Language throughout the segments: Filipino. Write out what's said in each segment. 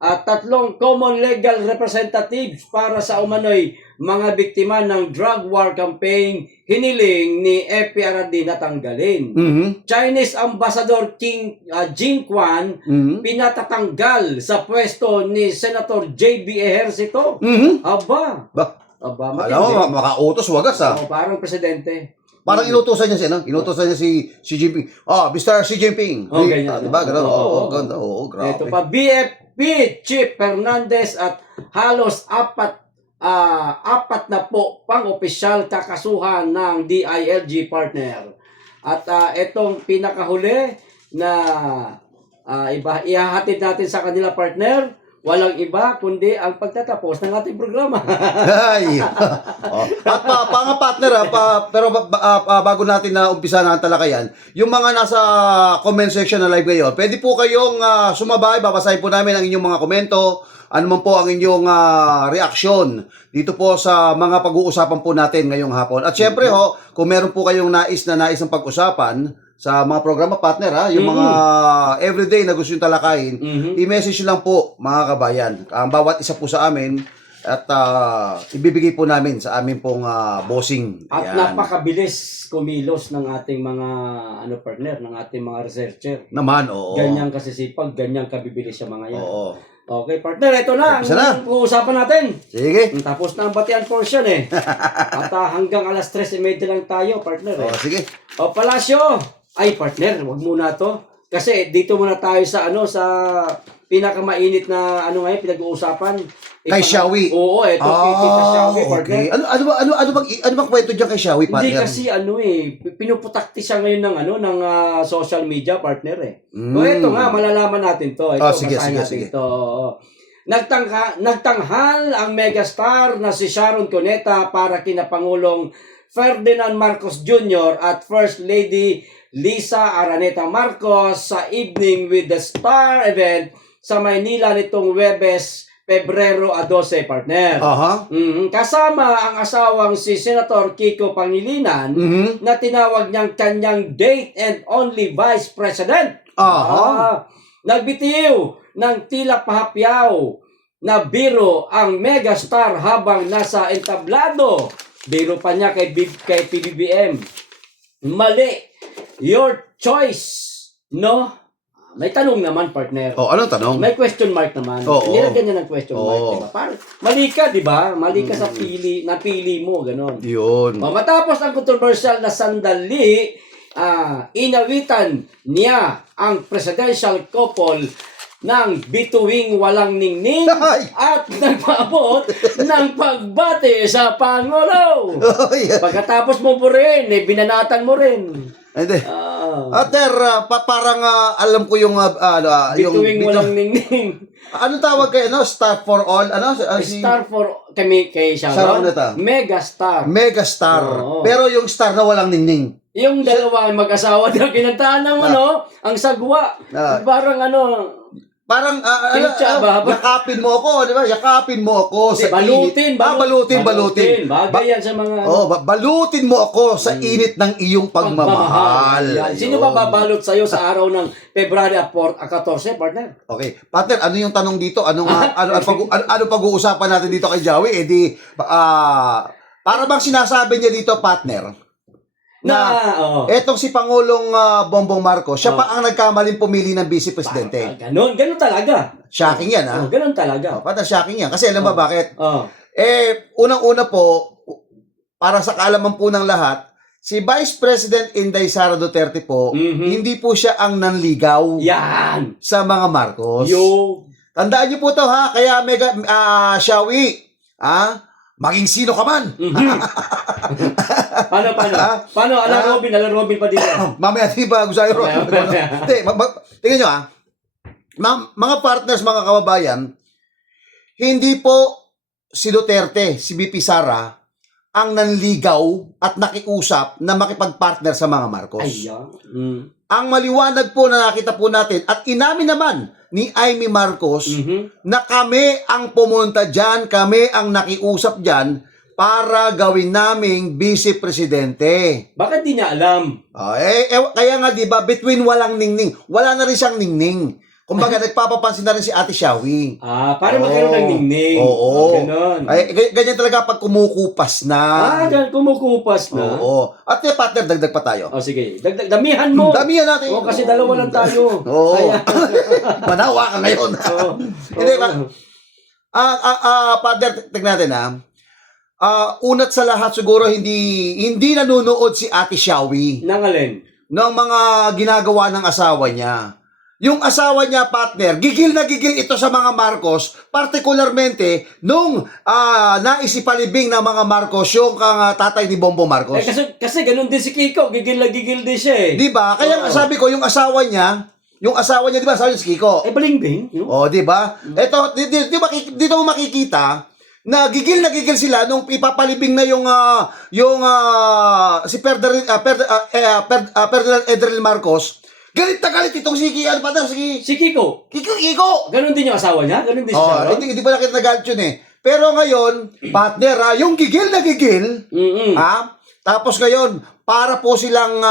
at 3 common legal representatives para sa umano'y mga biktima ng drug war campaign hiniling ni FPRD na tanggalin. Chinese Ambassador Jing Quan pinatatanggal sa pwesto ni Senator J.B. Ejercito. Aba. Aba, alam mo, makautos wagas ha. Parang presidente. Parang inutusan niya siya, no? Inutusan niya si Xi Jinping. Mr. Xi Jinping. Ganyan. Diba? Ganun. Ganda. Grabe. Ito pa, BFP Chief Fernandez at halos apat na po pang-opisyal kakasuhan ng DILG partner. At itong pinakahuli na ihahatid natin sa kanila partner, walang iba kundi ang pagtatapos ng ating programa. Ay. At mga partner, pero bago natin na umpisa na ang talakayan, yung mga nasa comment section na live ngayon, pwede po kayong sumabay, babasahin po namin ang inyong mga komento, ano man po ang inyong reaksyon dito po sa mga pag-uusapan po natin ngayong hapon. At syempre kung meron po kayong nais ng pag-usapan sa mga programa partner yung mga everyday na gusto yung talakayin, i-message lang po mga kabayan. Ang bawat isa po sa amin at ibibigay po namin sa amin pong bossing. At napakabilis kumilos ng ating mga partner, ng ating mga researcher. Naman, oo. Ganyang kasisipag, ganyang kabibilis sa mga yan. Oo. Okay, partner, ito na ang uusapan natin. Sige. Tapos na ang batian portion At hanggang alas 3:30 lang tayo, partner. Sige. Palacio. Ay, partner, wag muna to. Kasi dito muna tayo sa sa pinakamainit na ngayon pinag-uusapan. Kay Xiaowi. Oo, ito kay Xiaowi, partner. Okay. Ano bang kwento diyan kay Xiaowi, partner? Hindi kasi pinuputakti siya ngayon ng social media, partner So ito nga, malalaman natin to. Ito, sige. Ito. Nagtanghal ang megastar na si Sharon Cuneta para kina Pangulong Ferdinand Marcos Jr. at First Lady Lisa Araneta Marcos sa Evening with the Star event sa Maynila nitong Huwebes, Pebrero 12, partner. Kasama ang asawang si Senator Kiko Pangilinan na tinawag niyang kanyang date and only Vice President. Nagbitiw ng tila pahapyaw na biro ang megastar habang nasa entablado. Biro pa niya kay PBBM. Mali. Your choice. No? May tanong naman, partner. Anong tanong? May question mark naman. Nilagyan niya ng question mark. Diba? Mali ka, di ba? Mali ka sa napili mo, gano'n. Yun. Matapos ang controversial na sandali, inawitan niya ang presidential couple ng bituing walang ningning at nagpaabot ng pagbati sa Pangulo. Pagkatapos mo rin, binanatan mo rin. Hindi. Parang alam ko yung bituing walang ningning. Ano tawag kay Star for all? Star for kay Sharon. Megastar. Pero yung star na walang ningning. Yung dalawa ay mag-asawa na kinantaan ng ang sagwa. Parang yakapin mo ako, di ba? Yakapin mo ako sa balutin. Balutin. Bagay yan sa mga balutin mo ako sa init ng iyong pagmamahal. Sino ba babalot sa'yo sa araw ng Pebrero 14, partner? Okay. Partner, ano yung tanong dito? Ano pag-uusapan natin dito kay Jawi? Para bang sinasabi niya dito, partner, etong si Pangulong Bongbong Marcos, siya pa ang nagkamaling pumili ng vice presidente. Ganun talaga. Shocking yan, ganun talaga. Pata shocking yan. Kasi alam ba bakit? Unang-una po, para sa kaalaman po ng lahat, si Vice President Inday Sara Duterte po, hindi po siya ang nanligaw sa mga Marcos. Tandaan niyo po to kaya Xiaowi, maging sino ka man. Paano? Alan Robin pa din. Mamaya di ba gusto ko? Tingnan nyo mga partners, mga kababayan, hindi po si Duterte, si BP Sara, ang nanligaw at nakiusap na makipag-partner sa mga Marcos. Ang maliwanag po na nakita po natin at inamin naman ni Amy Marcos na kami ang pumunta dyan, kami ang nakiusap dyan para gawin naming vice presidente. Bakit di niya alam? Kaya nga diba, between walang ningning, wala na rin siyang ningning. Kumbaga, nagpapapansin na rin si Ate Shawi. Para magkaroon ng ningning. Oo. Ganon. Ay, ganyan talaga pag kumukupas na. Ganun, kumukupas na. Oo. At partner, dagdag pa tayo. Sige, damihan mo. Damihan natin. Kasi dalawa lang tayo. Oo. Ayan. Manawa ka ngayon. Hindi ba? Partner, tignan natin unat sa lahat siguro hindi nanonood si Ate Shawi Nangalin. ng mga ginagawa ng asawa niya. Yung asawa niya, partner, gigil na gigil ito sa mga Marcos, partikularmente nung naisipalibing ng mga Marcos yung tatay ni Bongbong Marcos. Kasi ganun din si Kiko, gigil na gigil din siya eh. Di ba? Kaya sabi ko, yung asawa niya, di ba, sabi niya si Kiko? Balingbing. Di ba? Ito, dito mo makikita na gigil sila nung ipapalibing na si Ferdinand Edril Marcos. Galit na galit itong si Kiko. Kiko. Ganun din yung asawa niya? Ganun din si Sharon? Hindi ba nakita na galit yun eh. Pero ngayon, partner, yung gigil na gigil, tapos ngayon, para po silang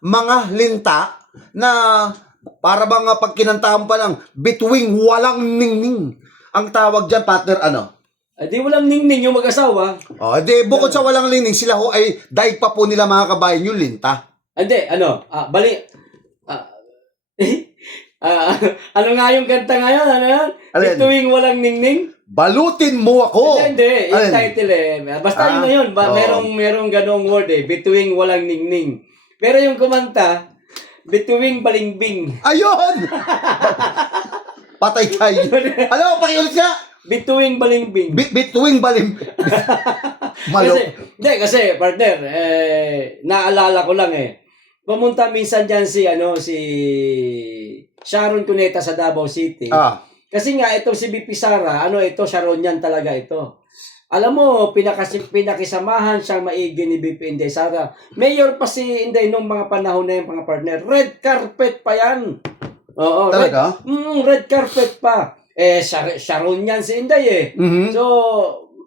mga linta na para bang pag kinantahan pa ng bituing walang ningning. Ang tawag dyan, partner, Di walang ningning yung mag-asawa. Bukod sa walang ningning, sila ho ay daig pa po nila mga kabayan yung linta. Hindi, ano nga yung kanta ngayon? Ano yan? Bituing walang ningning? Balutin mo ako! Hindi. Yung title basta yun na yun. Merong ganong word bituing walang ningning. Pero yung kumanta, bituing balingbing. Ayun! Patay tayo. Pakiulit nga! Bituing balingbing. Bituing balingbing. Kasi partner, naalala ko lang pumunta minsan dyan si Sharon Cuneta sa Davao City. Kasi nga itong si BP Sara, Sharonian talaga ito. Alam mo, pinakisamahan siyang maigi ni BP Inday Sara. Mayor pa si Inday nung mga panahon na yung mga partner. Red carpet pa yan. Oo. Talaga? Red carpet pa. Sharonian si Inday Mm-hmm. So,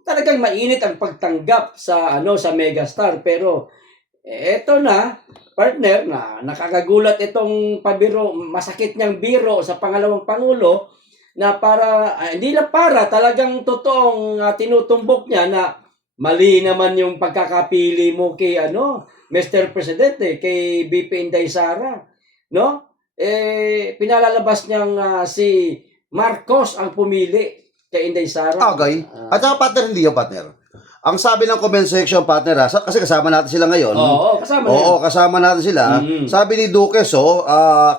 talagang mainit ang pagtanggap sa Megastar. Pero, eto na, partner, na nakakagulat itong masakit niyang biro sa pangalawang Pangulo na hindi lang talagang totoong tinutumbok niya na mali naman yung pagkakapili mo kay Mr. President kay BP Inday Sara. No? Pinalalabas niyang si Marcos ang pumili kay Inday Sara. Okay. At saka partner, hindi yung partner. Ang sabi ng comment section, partner, kasi kasama natin sila ngayon. Kasama natin sila. Sabi ni Duques,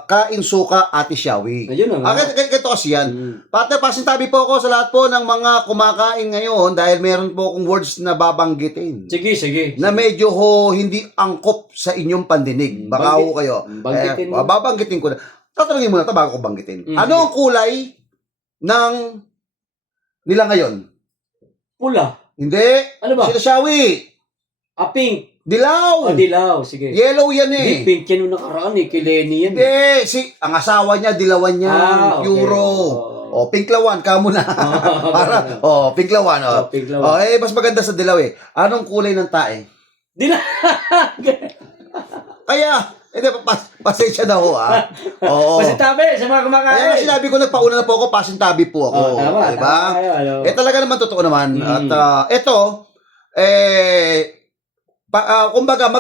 kain suka Ate Shawi. Ayun na nga. Ito kasi yan. Partner, pasintabi po ako sa lahat po ng mga kumakain ngayon dahil meron po akong words na babanggitin. Sige. Na medyo hindi angkop sa inyong pandinig. Baka ho kayo. Banggitin mo. Babanggitin ko na. Tatanungin mo na ito bago ko banggitin. Ano ang kulay ng nila ngayon? Pula. Hindi. Ano ba? Sila Shawi. Pink. Dilaw. Dilaw. Sige. Yellow yan Hindi, pink yan nung nakaraan kay Lenny yan. Hindi. Ang asawa niya, dilawan niya. Okay. Euro. Pinklawan, kamo na. Pinklawan. Pinklawan. Mas maganda sa dilaw Anong kulay ng tae? Dilaw. Kaya, pasensya na ho Pasintabi sa mga kumakain. Kaya sinabi ko, nagpauna na po ako, pasintabi po ako. Tama. Diba? Talaga naman, totoo naman. At ito, kumbaga,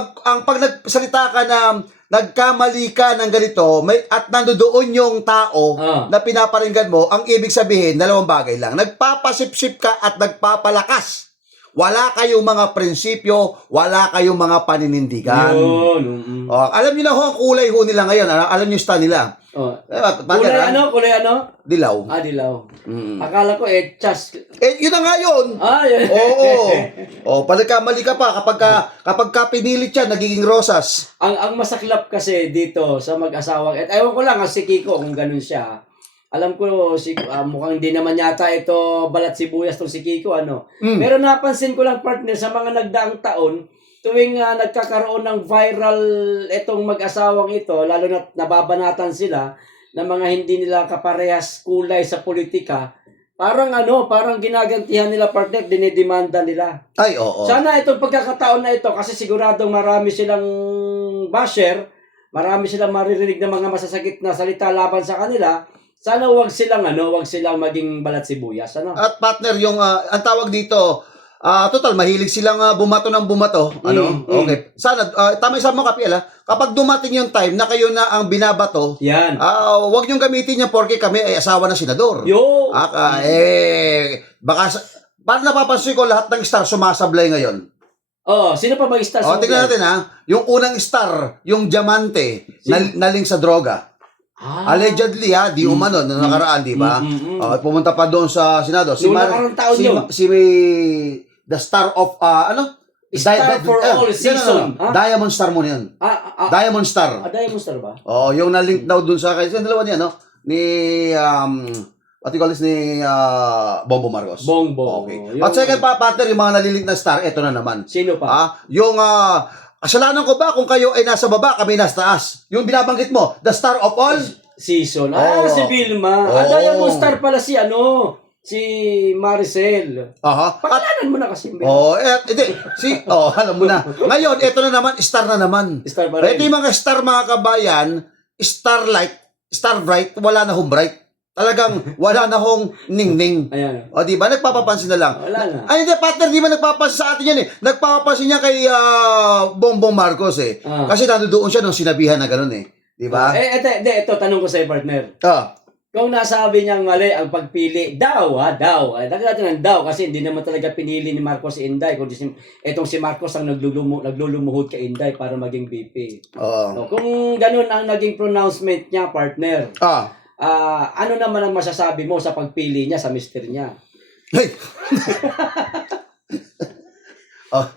pag nagsalita ka na nagkamali ka ng ganito, at nandoon yung tao na pinaparinggan mo, ang ibig sabihin, dalawang bagay lang. Nagpapasipsip ka at nagpapalakas. Wala kayong mga prinsipyo, wala kayong mga paninindigan. Alam niyo na ho ang kulay ho nila ngayon. Alam niyo sta nila. Kulay ano? Dilaw. Dilaw. Akala ko chas. Yun na nga yun. Yun. Oo. Pagkamali ka pa kapag ka pinilit siya, nagiging rosas. Ang masaklap kasi dito sa mag-asawang ewan ko lang si Kiko kung ganun siya. Alam ko mukhang hindi naman yata ito balat sibuyas tong si Kiko Pero napansin ko lang partner sa mga nagdaang taon tuwing nagkakaroon ng viral itong mag-asawang ito, lalo na nababanatan sila ng mga hindi nila kaparehas kulay sa politika, parang ginagantihan nila partner, dinidemanda nila. Ay, oo. Sana itong pagkakataon na ito kasi siguradong marami silang basher, marami silang maririnig na mga masasakit na salita laban sa kanila. Sana wag silang maging balat sibuyas, ano? At partner, yung ang tawag dito, total mahilig silang bumato ng bumato, ano? Okay. Sana tama yung sabi mo, Kapiel, kapag dumating yung time na kayo na ang binabato, Yan. wag niyong gamitin yan porque kami ay asawa ng senador. Yo. Baka parang napapansin ko lahat ng star sumasablay ngayon. Oh, sino pa mag-star sa Tingnan natin yung unang star, yung diamante, naling sa droga. Allegedly di umano na nakaraan, di ba? Pumunta pa doon sa Senado. Nakarang taon yun. The star of Star for all season. Diamond Star mo yan. Diamond Star. Diamond Star ba? Yung na-link daw doon sa kasi dalawa niya, no? Ni what you call this, ni Bongbong Marcos. Bongbong. Okay. At second partner, yung mga nalilink na star, eto na naman. Sino pa? Yung kasalanan ko ba kung kayo ay nasa baba, kami nasa taas? Yung binabanggit mo, the star of all season. Si Vilma. Diamond Star pala si Maricel. Pakalanan mo na kasi. Hindi. Alam mo na. Ngayon, ito na naman, star na naman. Star ba rin? Ito yung mga star, mga kabayan, star bright, wala na hong bright. Talagang wala na hong ning-ning. Ayan. Di ba? Nagpapapansin na lang. Wala na. Ay, hindi, partner, di ba nagpapapansin sa atin yan Nagpapapansin niya kay Bongbong Marcos Kasi nandoon siya nung sinabihan na gano'n Di ba? Ito, tanong ko sa'yo, partner. Kung nasabi niyang mali ang pagpili, daw. Lagyan natin ng daw kasi hindi naman talaga pinili ni Marcos si Inday. Kundi itong si Marcos ang naglulumuhod kay Inday para maging VP. Kung ganun ang naging pronouncement niya, partner, ano naman ang masasabi mo sa pagpili niya sa mister niya?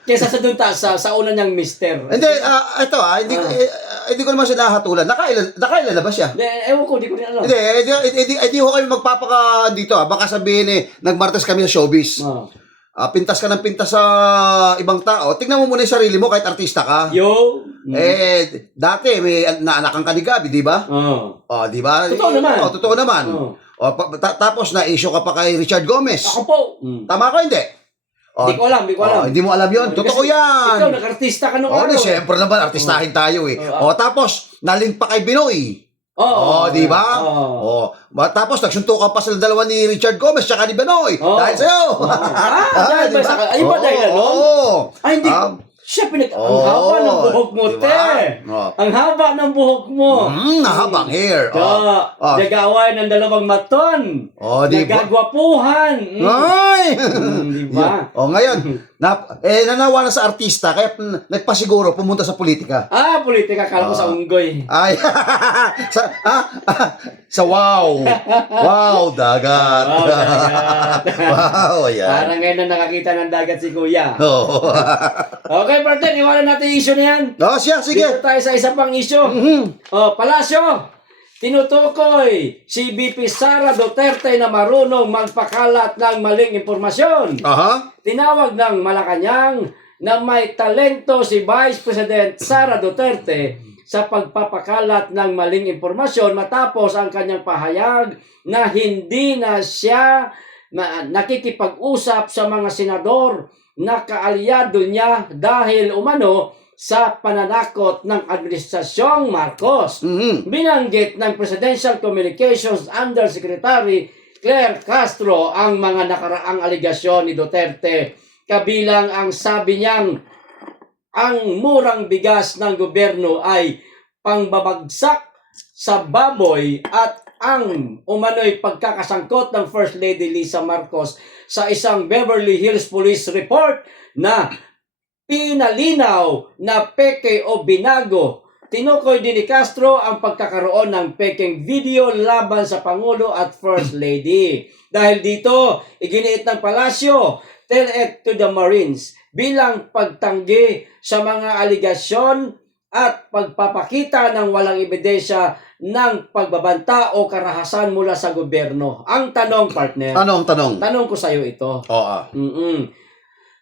Kesa sa doon sa una niyang mister. Hindi, hindi ko naman siya nahatulan. Nakailan na ba siya? Ewan ko, di ko rin alam. Hindi ko kayo magpapaka dito. Baka sabihin nagmartes kami sa showbiz. Pintas ka ng pintas sa ibang tao. Tingnan mo muna yung sarili mo kahit artista ka. Dati may naanakan ka ni Gabi, di ba? Di ba? Totoo naman. Totoo naman. Tapos na-issue ka pa kay Richard Gomez. Ako po. Tama ka, hindi? Hindi ko alam. Hindi mo alam yun. Totoo yan. Ikaw, nag-artista ka nung araw. Siyempre naman, artistahin tayo Tapos, naling pa kay Binoy. Di ba? Tapos, nagsuntukan pa sila dalawa ni Richard Gomez tsaka ni Binoy. Dahil sa'yo. Dahil ba sa... Ay, ba dahil ano? Ay, hindi ko... Siya ang haba ng buhok mo, te. Ang haba ng buhok mo. Nahabang hair. Nag-away ng dalawang maton. Nagagwapuhan. Ay! Diba? Ngayon, nanawa na sa artista, kaya nagpasiguro, pumunta sa politika. Politika, kala ko sa unggoy. Ay, sa wow. Wow, dagat. Wow, yan. Parang ngayon na nakakita ng dagat si Kuya. Okay, partner, iwanan natin yung issue na yan. Sige. Dito tayo sa isa pang issue. Palasyo, tinutukoy si VP Sara Duterte na marunong magpakalat ng maling impormasyon. Tinawag ng Malacanang na may talento si Vice President Sara Duterte sa pagpapakalat ng maling impormasyon matapos ang kanyang pahayag na hindi na siya nakikipag-usap sa mga senador na kaalyado niya dahil umano sa pananakot ng Administrasyong Marcos. Binanggit ng Presidential Communications Undersecretary Claire Castro ang mga nakaraang aligasyon ni Duterte. Kabilang ang sabi niyang ang murang bigas ng gobyerno ay pangbabagsak sa baboy at ang umano'y pagkakasangkot ng First Lady Lisa Marcos sa isang Beverly Hills Police report na pinalinaw na peke o binago. Tinukoy din ni Castro ang pagkakaroon ng peking video laban sa Pangulo at First Lady. Dahil dito, iginiit ng palasyo, tell it to the Marines bilang pagtanggi sa mga aligasyon at pagpapakita ng walang ebidensya ng pagbabanta o karahasan mula sa gobyerno. Ang tanong, partner. Anong tanong? Tanong ko sa iyo ito.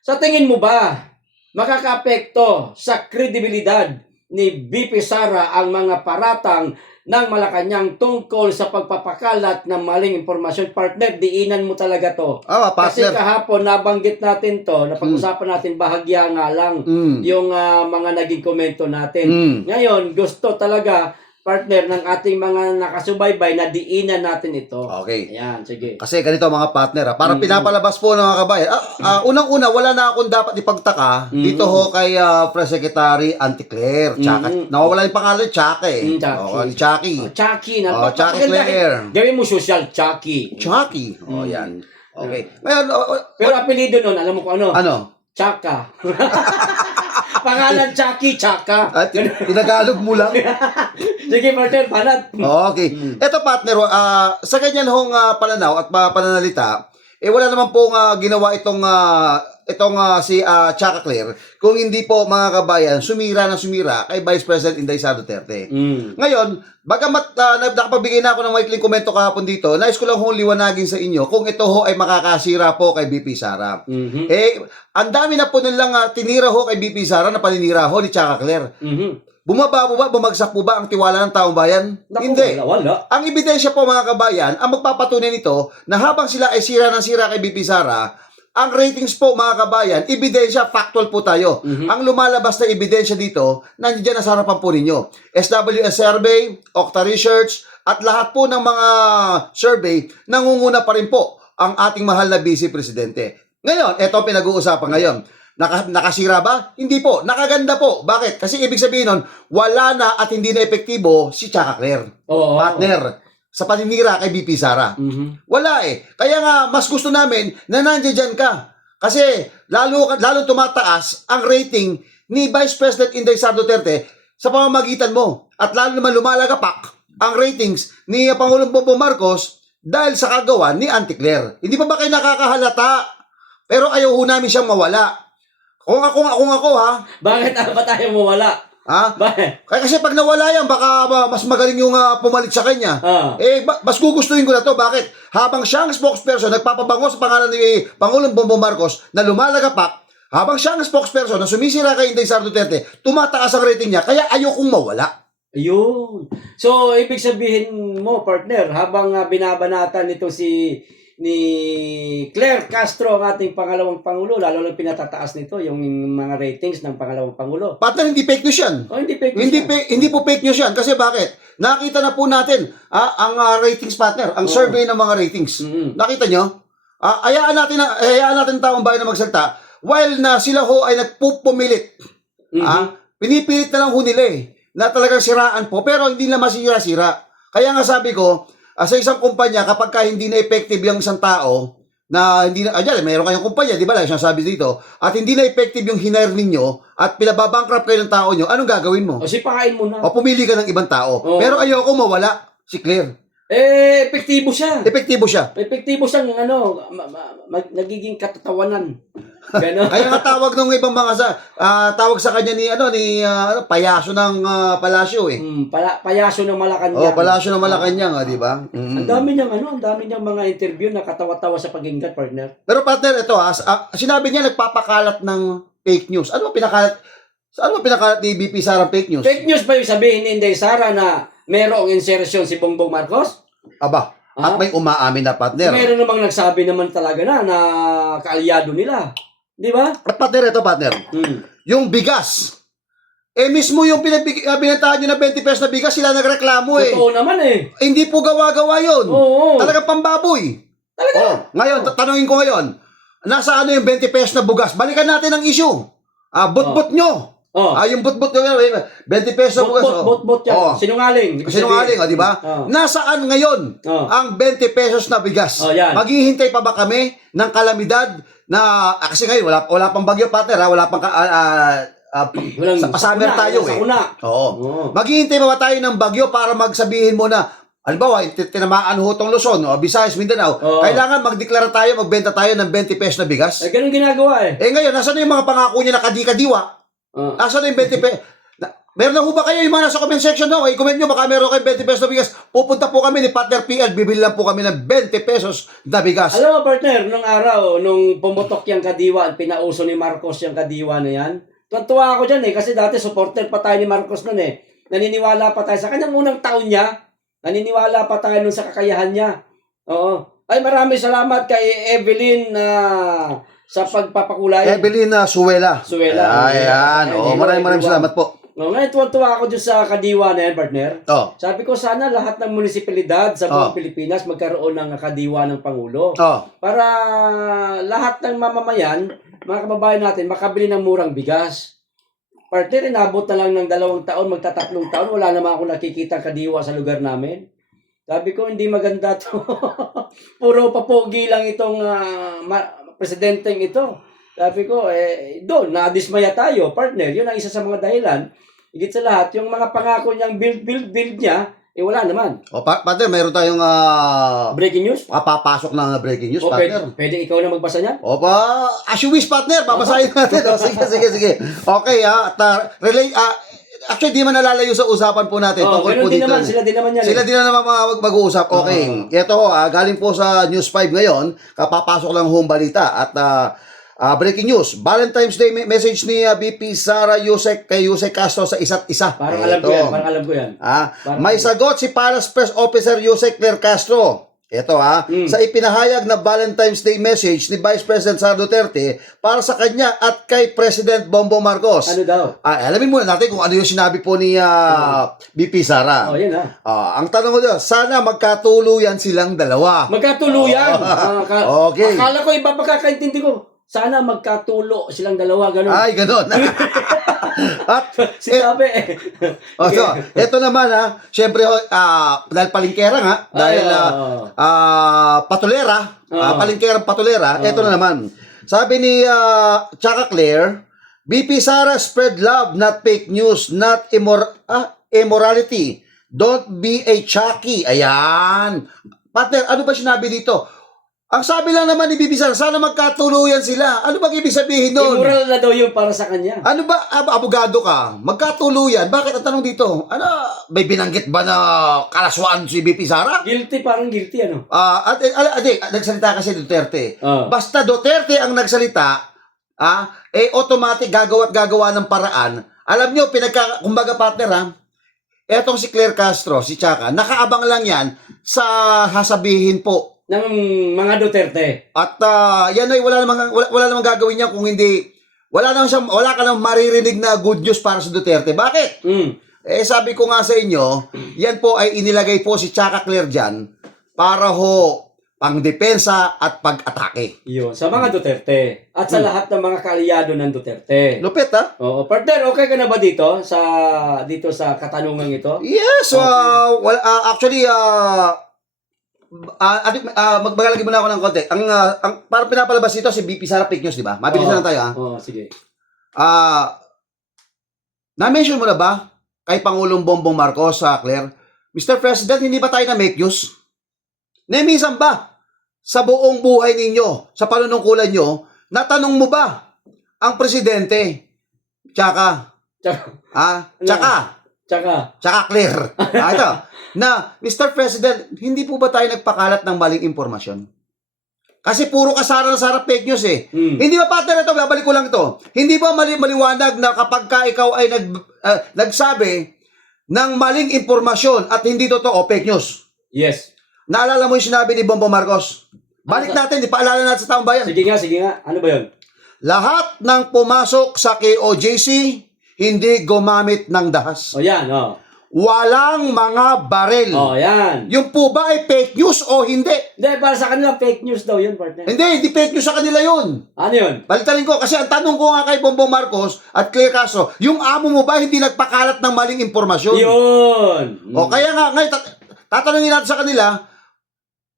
Sa tingin mo ba, makakaapekto sa kredibilidad ni VP Sara ang mga paratang ng Malacanang tungkol sa pagpapakalat ng maling impormasyon? Partner, diinan mo talaga to. Kasi kahapon nabanggit natin to, napag-usapan natin bahagya nga lang yung mga naging komento natin. Ngayon, gusto talaga partner, ng ating mga nakasubaybay na diinan natin ito. Okay. Ayan, sige. Kasi ganito mga partner, para pinapalabas po ng mga kabayan. Unang-una, wala na akong dapat ipagtaka dito ho kay Press Secretary Auntie Claire. Nawawala yung pangalan, Chaka eh. Chucky. Chucky. Chucky. Chucky Claire. Gawin mo social, Chucky. Chucky. Yan. Okay. Ngayon, Pero apelido nun, alam mo kung ano? ano? Chaka. Pangalan Chucky, Chaka. At tinagalog mo lang. Sige, partner, panat. Okay. Ito partner, sa ganyan hong pananaw at pananalita, wala naman pong ginawa itong si Chaka Claire kung hindi po mga kabayan sumira kay Vice President Inday Sara Duterte. Ngayon, bagamat nakapagbigay na ako ng maikling komento kahapon dito, nais ko lang hong liwanagin sa inyo kung ito ho ay makakasira po kay BP Sara. Ang dami na po nilang tinira ho kay BP Sara na paninira ho ni Chaka Claire. Bumagsak po ba ang tiwala ng taong bayan? Naku, Hindi. wala. Ang ebidensya po mga kabayan, ang magpapatunay nito na habang sila ay sira kay BP Sara, ang ratings po mga kabayan, ebidensya, factual po tayo. Ang lumalabas na ebidensya dito, nandiyan na sa harapan po ninyo. SWS Survey, Okta Research, at lahat po ng mga survey, nangunguna pa rin po ang ating mahal na Vice Presidente. Ngayon, ito ang pinag-uusapan ngayon. Nakasira ba? Hindi po. Nakaganda po. Bakit? Kasi ibig sabihin nun, wala na at hindi na epektibo si Chaka Claire. Partner, sa paninira kay BP Sara. Wala eh. Kaya nga, mas gusto namin na nandiyan ka. Kasi, lalo tumataas ang rating ni Vice President Inday Sara Duterte sa pamamagitan mo. At lalo naman lumalagapak ang ratings ni Pangulong Bongbong Marcos dahil sa kagawa ni Auntie Claire. Hindi pa ba kayo nakakahalata? Pero ayaw ho namin siyang mawala. Kung ako ha. Bakit ba tayo mawala? Ha? Bakit? Kasi pag nawala yan, baka mas magaling yung pumalit sa kanya. Mas gugustuhin ko na to. Bakit? Habang siyang spokesperson, nagpapabango sa pangalan ni Pangulong Bongbong Marcos na lumalagapak, habang siyang spokesperson na sumisira kay Inday Sara Duterte, tumataas ang rating niya, kaya ayokong mawala. Ayun. So, ibig sabihin mo, partner, habang binabanatan nito ni Claire Castro, ang ating pangalawang Pangulo, lalo lang pinatataas nito yung mga ratings ng pangalawang Pangulo. Partner, hindi fake news yan. Hindi fake news Hindi po fake news yan. Kasi bakit? Nakita na po natin ang ratings, partner, ang survey ng mga ratings. Nakita nyo? Hayaan natin taong bayan na magsalta while na sila ho ay nagpupumilit. Pinipilit na lang ho nila na talagang siraan po, pero hindi na masira-sira. Kaya nga sabi ko, sa isang kumpanya, kapag hindi na effective yung isang tao, na hindi na, mayroon kayong kumpanya, di ba, like sabi dito, at hindi na effective yung hinire ninyo, at pinababankrupt kayo ng tao nyo, anong gagawin mo? O sipain mo na. O pumili ka ng ibang tao. Pero ayoko mawala si Claire. Epektibo siya. Epektibo siya. Epektibo siyang nagiging katatawanan. Gano'n. Kaya nga tawag ng ibang mga tawag sa kanya ni payaso ng palasyo eh. Payaso ng Malacanang. Palasyo ng Malacanang, di ba? Ang dami niyang mga interview na katawa-tawa sa pag-ingat, partner. Pero partner, ito sinabi niya nagpapakalat ng fake news. Ano pinakalat ni BP Sara fake news? Fake news ba yung sabihin ni Inday Sara na merong insertion si Bongbong Marcos? Aba, at may umaamin na partner. Meron namang nagsabi naman talaga na kaalyado nila. Di ba? At partner, ito partner. Yung bigas. Mismo yung binantahan nyo na 20 pesos na bigas, sila nagreklamo Totoo naman Hindi po gawa-gawa yun. Talagang pambaboy. Talaga? Ngayon, tanungin ko ngayon, nasa yung 20 pesos na bugas? Balikan natin ang issue. Butbut nyo. Yung butbut nyo, 20 pesos na bugas. Butbut yan. Sinungaling. Sinungaling, di ba? Nasaan ngayon ang 20 pesos na bigas? Maghihintay pa ba kami ng kalamidad na, kasi ngayon, wala pang bagyo, partner, wala pang sa summer tayo Maghihintay pa ba tayo ng bagyo para magsabihin mo na, halimbawa, tinamaan ho itong Luzon, Visayas, Mindanao, kailangan magdeklara tayo, magbenta tayo ng 20 pesos na bigas? Ganun ginagawa ngayon, nasaan yung mga pangako niya na kadikadiwa? Nasaan yung 20 pesos? Meron na ho ba kayo yung mga nasa comment section i-comment nyo, baka meron kayo 20 pesos na bigas. Pupunta po kami ni Partner PL, bibili lang po kami ng 20 pesos na bigas. Alam mo, partner, nung araw, nung pumutok yung kadiwa at pinauso ni Marcos yung kadiwa na yan, tuwa ako dyan kasi dati supporter pa tayo ni Marcos nun Naniniwala pa tayo sa kanyang unang taon niya. Naniniwala pa tayo nun sa kakayahan niya. Ay, maraming salamat kay Evelyn sa pagpapakulay. Evelyn Suela. Suela. Ayan. Maraming salamat po. Ngayon, tuwan-tuwa ako dyan sa kadiwa na yan, partner. Oh. Sabi ko, sana lahat ng munisipalidad sa buong Oh. Pilipinas magkaroon ng kadiwa ng Pangulo. Oh. Para lahat ng mamamayan, mga kababayan natin, makabili ng murang bigas. Partner, inabot na lang ng 2 taon, magtatatlong taon, wala naman ako nakikita kadiwa sa lugar namin. Sabi ko, hindi maganda to. Puro papogi lang itong presidenteng ito. Sabi ko, doon, nadismaya tayo, partner. Yun ang isa sa mga dahilan. Higit sa lahat, yung mga pangako niyang build niya, wala naman. O, partner, mayroon tayong Breaking news? papasok na breaking news, O, partner. pwede ikaw na magbasa niyan? Opa, as you wish, partner. Babasahin natin. O, sige. Okay, at actually, di man nalalayo sa usapan po natin. Tungkol po Ganun din dito. naman, sila din naman yan. Sila din na naman mag-uusap. Okay. Ito, galing po sa News 5 ngayon. Kapapasok lang home balita. At breaking news. Valentine's Day message ni VP Sara Yusek kay Yusek Castro sa isa't isa. Parang alam ko yan. May sagot si Palace Press Officer Yusek Claire Castro. Ito sa ipinahayag na Valentine's Day message ni Vice President Sara Duterte para sa kanya at kay President Bongbong Marcos. Ano daw? Alamin muna natin kung ano yung sinabi po ni VP Sara. Yan Ang tanong ko dyan, sana magkatuluyan silang dalawa. Magkatuluyan. Okay. Akala ko iba pagkakaintindi ko. Sana magkatulo silang dalawa, ganun. Ay, ganun. At Sinabi so, ito naman syempre dahil palingkera nga, dahil patulera, palingkerang patulera, ito na naman. Sabi ni Chaka Claire, VP Sara spread love, not fake news, not immorality. Don't be a Chucky. Ayan. Partner, ano ba sinabi dito? Ang sabi lang naman ni VP Sara, sana magkatuluyan sila. Ano bang ibig sabihin nun? immoral na daw yun para sa kanya. Ano ba, abogado ka, magkatuluyan, bakit ang tanong dito? Ano, may binanggit ba na kalaswaan si VP Sara? Guilty, parang guilty, ano? Nagsalita kasi Duterte. Ah. Basta Duterte ang nagsalita, automatic gagawa ng paraan. Alam nyo, kumbaga partner etong si Claire Castro, si Chaka, nakaabang lang yan sa sasabihin po Ng mga Duterte. at yan ay wala namang gagawin niya kung hindi wala ka nang maririnig na good news para sa Duterte. Bakit? Sabi ko nga sa inyo, yan po ay inilagay po si Chaka Claire dyan para pangdepensa at pag-atake. Yun, sa mga Duterte. At sa lahat ng mga kaalyado ng Duterte. Lupit Oo, partner, okay ka na ba dito sa katanungan ito? Yes, actually magbagalagi muna ako ng konti. Ang parang pinapalabas dito si VP Sara fake news, di ba? Mabilis na lang tayo Oo, sige. Na-mention mo na ba kay Pangulong Bongbong Marcos Claire? Mr. President, hindi ba tayo na make news? Nemisan ba sa buong buhay ninyo, sa panunungkulan nyo, natanong mo ba ang presidente? Tsaka Claire. Ito. Na, Mr. President, hindi po ba tayo nagpakalat ng maling impormasyon? Kasi puro kasara na sarap fake news Hindi ba, partner, ito, babalik ko lang ito. Hindi ba maliwanag na kapag ka ikaw ay nagsabi ng maling impormasyon at hindi totoo, fake news? Yes. Naalala mo yung sinabi ni Bongbong Marcos? Balik natin, ipaalala natin sa taong bayan. Sige nga. Ano ba yun? Lahat ng pumasok sa KOJC, hindi gumamit ng dahas. Yan. Walang mga baril. Yan. Yung po ba ay fake news o hindi? Hindi, para sa kanila, fake news daw yun, partner. Hindi fake news sa kanila yun. Ano yun? Balitalin ko, kasi ang tanong ko nga kay Bongbong Marcos at Claire Castro, yung amo mo ba hindi nagpakalat ng maling impormasyon? Yun. O kaya nga, ngayon, tatanungin natin sa kanila,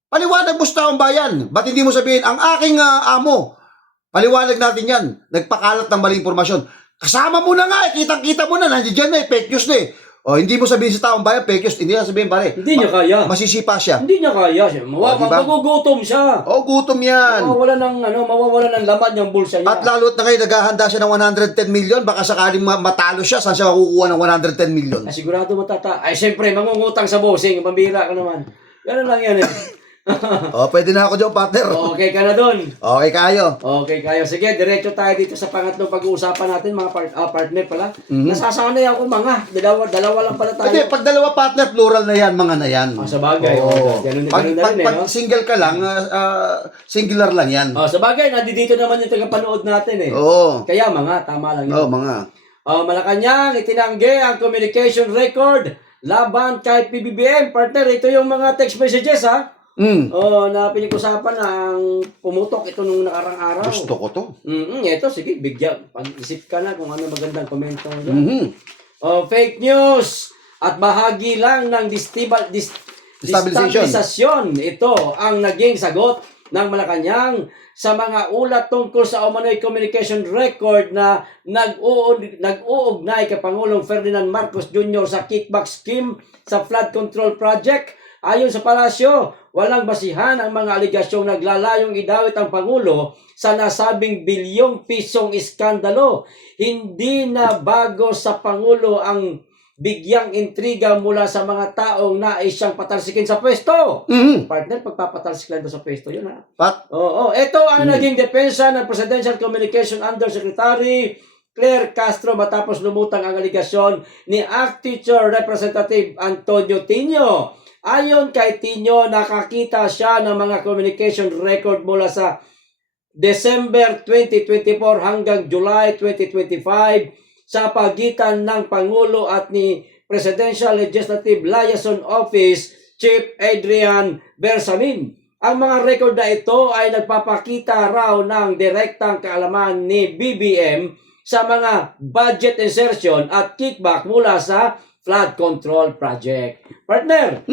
paliwanag mo sa taong bayan. Ba't hindi mo sabihin, ang aking amo, paliwanag natin yan, nagpakalat ng maling impormasyon. Kasama mo na nga, kitang-kita mo na, nandiyan na fake news na hindi mo sabihin sa taong bayan, fake news, hindi na sabihin pare. Hindi niya kaya. Masisipa siya. Hindi niya kaya. Magugutom siya. Gutom yan. Mawawala ng laman yung bulsa niya. At lalo't na ngayon, naghahanda siya ng 110 million, baka sakaling matalo siya, saan siya makukuha ng 110 million? Sigurado Ay, siyempre, mangungutang sa bossing, pambira ka naman. Ganun lang yan Pwede na ako dyan, partner. Okay ka na dun. Okay kayo. Sige, diretso tayo dito sa pangatlong pag-uusapan natin, mga partner pala. Nasasanay ako dalawa lang pala tayo. Hindi, pag dalawa partner, plural na yan, mga na yan. Sa bagay. Ganun na rin pag single ka lang, singular lang yan. Sa bagay, nandito naman yung tagapanood natin Oo. Kaya tama lang yun. Mga. Malacanang, itinanggi ang communication record laban kay PBBM. Partner, ito yung mga text messages ha. Na pinag-usapan ang pumutok ito nung nakarang araw. Gusto ko to. Ito, sige, bigyan. Pag-isip ka na kung ano magandang komento mo dyan. Fake news at bahagi lang ng destabilisasyon. Ito ang naging sagot ng Malacanang sa mga ulat tungkol sa umano'y communication record na nag-uugnay kay Pangulong Ferdinand Marcos Jr. sa kickback scheme sa flood control project. Ayon sa palasyo, walang basihan ang mga aligasyong naglalayong idawit ang Pangulo sa nasabing bilyong pisong iskandalo. Hindi na bago sa Pangulo ang bigyang intriga mula sa mga taong nais siyang patalsikin sa pwesto. Partner, pagpapatalsikin doon sa pwesto yun ha. Ito ang naging depensa ng Presidential Communication Undersecretary Claire Castro matapos lumutang ang aligasyon ni ACT-Teacher Representative Antonio Tino. Ayon kay Tino, nakakita siya ng mga communication record mula sa December 2024 hanggang July 2025 sa pagitan ng Pangulo at ni Presidential Legislative Liaison Office Chief Adrian Bersamin. Ang mga record na ito ay nagpapakita raw ng direktang kaalaman ni BBM sa mga budget insertion at kickback mula sa flood control project. Partner,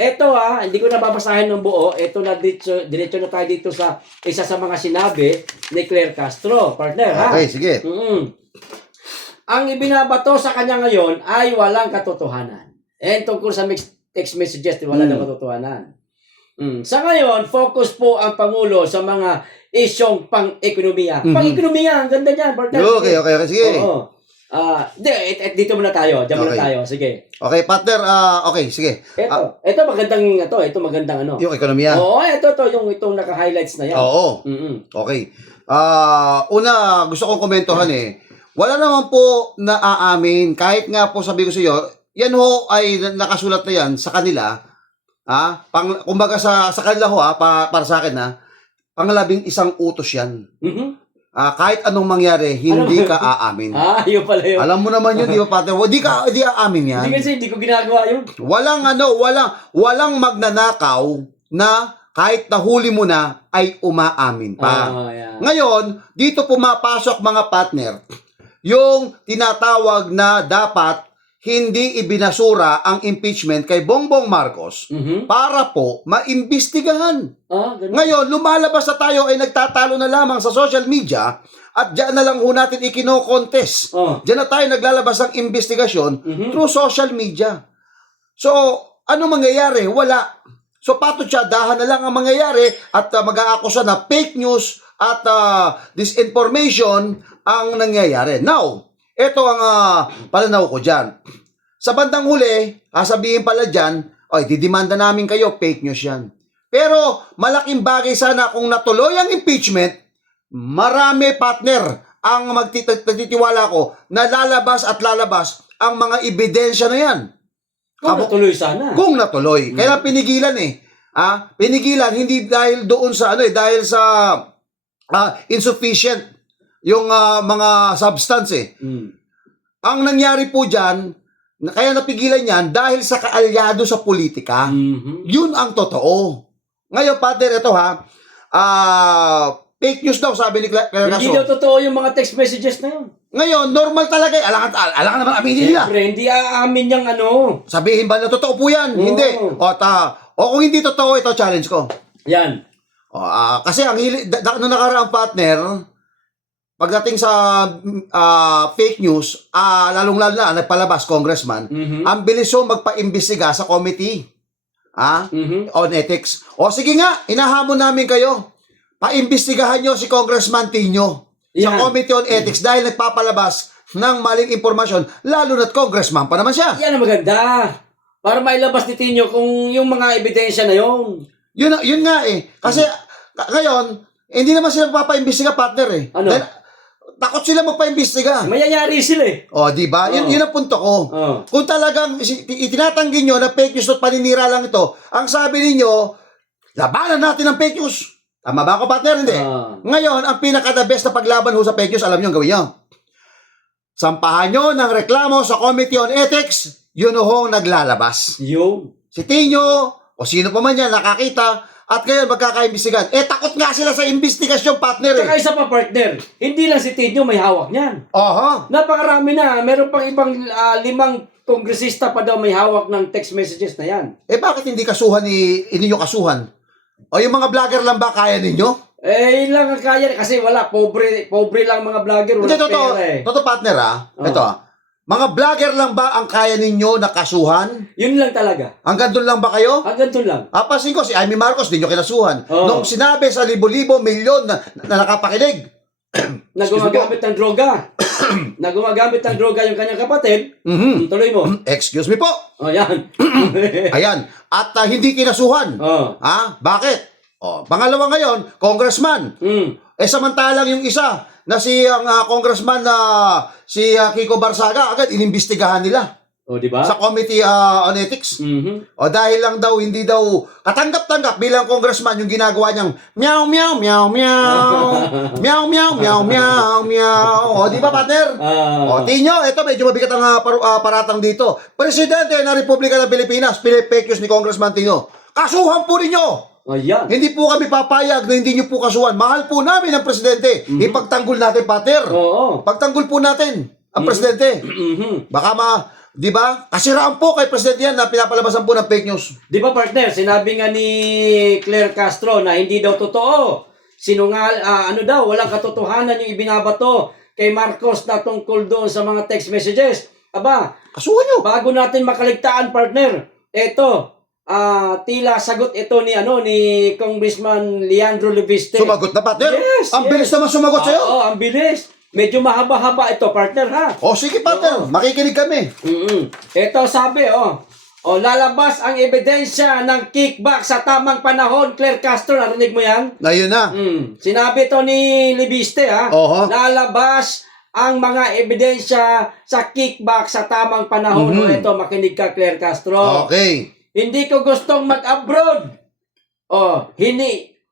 ito hindi ko na babasahin ng buo. Ito na diretso na tayo dito sa isa sa mga sinabi ni Claire Castro. Partner, ha? Okay, sige. Ang ibinabato sa kanya ngayon ay walang katotohanan. Tungkol sa text messages, wala na katotohanan. Sa ngayon, focus po ang Pangulo sa mga isyong pang-ekonomiya. Pang-ekonomiya, ang ganda niyan, partner. Okay, sige. Oo. Dito muna tayo. Diyan muna tayo. Sige. Okay, partner. Okay, sige. Ito magandang ano. Yung ekonomiya. Oo, itong naka-highlights na yan. Oo. Okay. Una, gusto kong komentohan wala naman po na aamin. Kahit nga po sabi ko sa iyo, yan ho ay nakasulat na yan sa kanila. Kumbaga sa kanila ho para sa akin panglabing isang utos yan. Kahit anong mangyari, hindi ka aamin. Yun pala yun. Alam mo naman yun, di ba, partner? Hindi aamin yan. Hindi kasi hindi ko ginagawa yun. Walang magnanakaw na kahit nahuli mo na ay umaamin pa. Yeah. Ngayon, dito pumapasok mga partner, yung tinatawag na dapat hindi ibinasura ang impeachment kay Bongbong Marcos para po maimbestigahan. Ngayon, lumalabas na tayo ay nagtatalo na lamang sa social media at diyan na lang ho natin ikino-contest. Diyan na tayo naglalabas ng investigasyon through social media. So, ano mangyayari? Wala. So, patutsadahan na lang ang mangyayari at mag-aakusa na fake news at disinformation ang nangyayari. Now, ito ang pananaw ko dyan. Sa bandang huli, sabihin pala dyan, didemanda namin kayo, fake news yan. Pero malaking bagay sana kung natuloy ang impeachment, marami partner ang magtitiwala ko na lalabas ang mga ebidensya na yan. Kung natuloy sana. Kung natuloy. Kaya pinigilan Pinigilan hindi dahil doon sa dahil sa insufficient yung mga substance Ang nangyari po diyan, kaya napigilan yan dahil sa kaalyado sa politika. Yun ang totoo. Ngayon, partner, ito fake news daw, sabi ni Claire Castro. Hindi daw totoo yung mga text messages na yun. Ngayon, normal talaga. Alangan naman aminin nila. Siyempre, hindi aamin niyang Sabihin ba na totoo po yan? Hindi. Kung hindi totoo, ito challenge ko. Yan. Kasi ang nung nakaraang partner, pagdating sa fake news, lalong-lalo na nagpalabas, congressman, ang bilis magpa-imbestiga sa committee on ethics. Sige nga, hinahamon namin kayo. Paimbestigahan nyo si Congressman Tino sa Committee on Ethics dahil nagpapalabas ng maling impormasyon, lalo na't congressman pa naman siya. Yan ang maganda. Para mailabas ni Tino kung yung mga ebidensya na yun. Yun nga Kasi ngayon, hindi naman sila papaimbestiga, partner Dahil, takot sila magpaimbestiga. Mayayari sila di ba? Yun ang punto ko. Kung talagang itinatanggi nyo na fake news at paninira lang ito, ang sabi ninyo, labanan natin ang fake news. Tama ba ako, partner? Hindi. Ngayon, ang pinaka-the best na paglaban sa fake news, alam nyo ang gawin nyo. sampahan nyo ng reklamo sa Committee on Ethics, yun hong naglalabas. Yung. Si Tino, o sino pa man yan, nakakita, at ngayon magkakaimbestigan. Takot nga sila sa investigasyon, partner. Tsaka isa pa, partner, hindi lang si Tidyo may hawak niyan. Aha. Napakarami na. Meron pang ibang 5 kongresista pa daw may hawak ng text messages na yan. Bakit hindi kasuhan ninyo kasuhan? O yung mga vlogger lang ba kaya ninyo? Yun lang ang kaya. Kasi wala. Pobre lang mga vlogger. Wala Hindi, totoo, pera eh. totoo partner Ito mga vlogger lang ba ang kaya ninyo na kasuhan? Yun lang talaga. Hanggang doon lang ba kayo? Hanggang doon lang. Pasin ko, si Amy Marcos, di nyo kinasuhan. Oo. Nung sinabi sa libo-libo, milyon na nakapakinig. Na gumagamit ng droga. Na gumagamit ng droga yung kanyang kapatid. Tuloy mo. Excuse me po. O, yan. Ayan. At hindi kinasuhan. Oh. Bakit? Pangalawa ngayon, congressman. Samantalang yung isa na si ang congressman na si Kiko Barsaga, agad inimbestigahan nila. O, di ba? Sa Committee on Ethics. Dahil lang daw, hindi daw katanggap-tanggap bilang congressman yung ginagawa niyang meow, meow, meow, meow. Meow, meow, meow, meow, meow. Di ba, partner? Tinyo, ito medyo mabigat ang paratang dito. Presidente ng Republika ng Pilipinas, fake news ni Congressman Tino. Kasuhan po ninyo! Ayan. Hindi po kami papayag na hindi nyo po kasuhan. Mahal po namin ang presidente. Ipagtanggol natin, partner. Oo. Pagtanggol po natin ang presidente. Baka di ba? Kasiraan po kay presidente yan na pinapalabasan po ng fake news. Di ba, partner, sinabi nga ni Claire Castro na hindi daw totoo. Walang katotohanan yung ibinabato kay Marcos na tungkol doon sa mga text messages. Aba, Kasuhan nyo. bago natin makaligtaan, partner, eto, tila sagot ito ni Congressman Leandro Leviste. Sumagot na, partner? Yes, Ang yes. bilis naman sumagot sa'yo. Oo, ang bilis. Medyo mahaba-haba ito, partner, ha? Sige, partner. Makikinig kami. Ito sabi, lalabas ang ebidensya ng kickback sa tamang panahon. Claire Castro, narinig mo yan? Ayun na. Sinabi ito ni Leviste, ha? Oho. Lalabas ang mga ebidensya sa kickback sa tamang panahon. Ito, makinig ka, Claire Castro. Okay. Hindi ko gustong mag-abroad.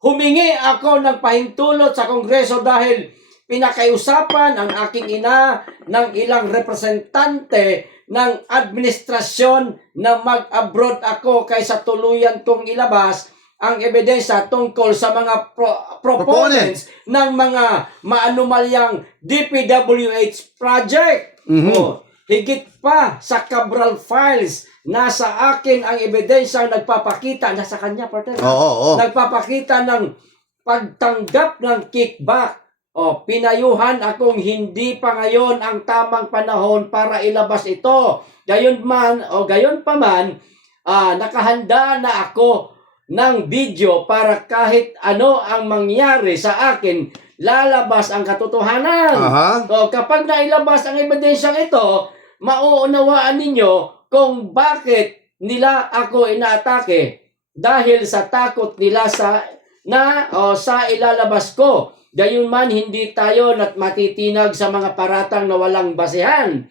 Humingi ako ng pahintulot sa Kongreso dahil pinakaiusapan ang aking ina ng ilang representante ng administrasyon na mag-abroad ako kaysa tuluyan kong ilabas ang ebidensya tungkol sa mga proponents ng mga maanumalyang DPWH project. Higit pa sa Cabral Files, nasa akin ang ebidensya nagpapakita, nasa kanya, partner. Nagpapakita ng pagtanggap ng kickback. Pinayuhan akong hindi pa ngayon ang tamang panahon para ilabas ito. Gayon pa man, nakahanda na ako ng video para kahit ano ang mangyari sa akin, lalabas ang katotohanan. Kapag nailabas ang ebidensyang ito, mauunawaan ninyo kung bakit nila ako inaatake dahil sa takot nila sa ilalabas ko. Gayunman hindi tayo matitinag sa mga paratang na walang basehan.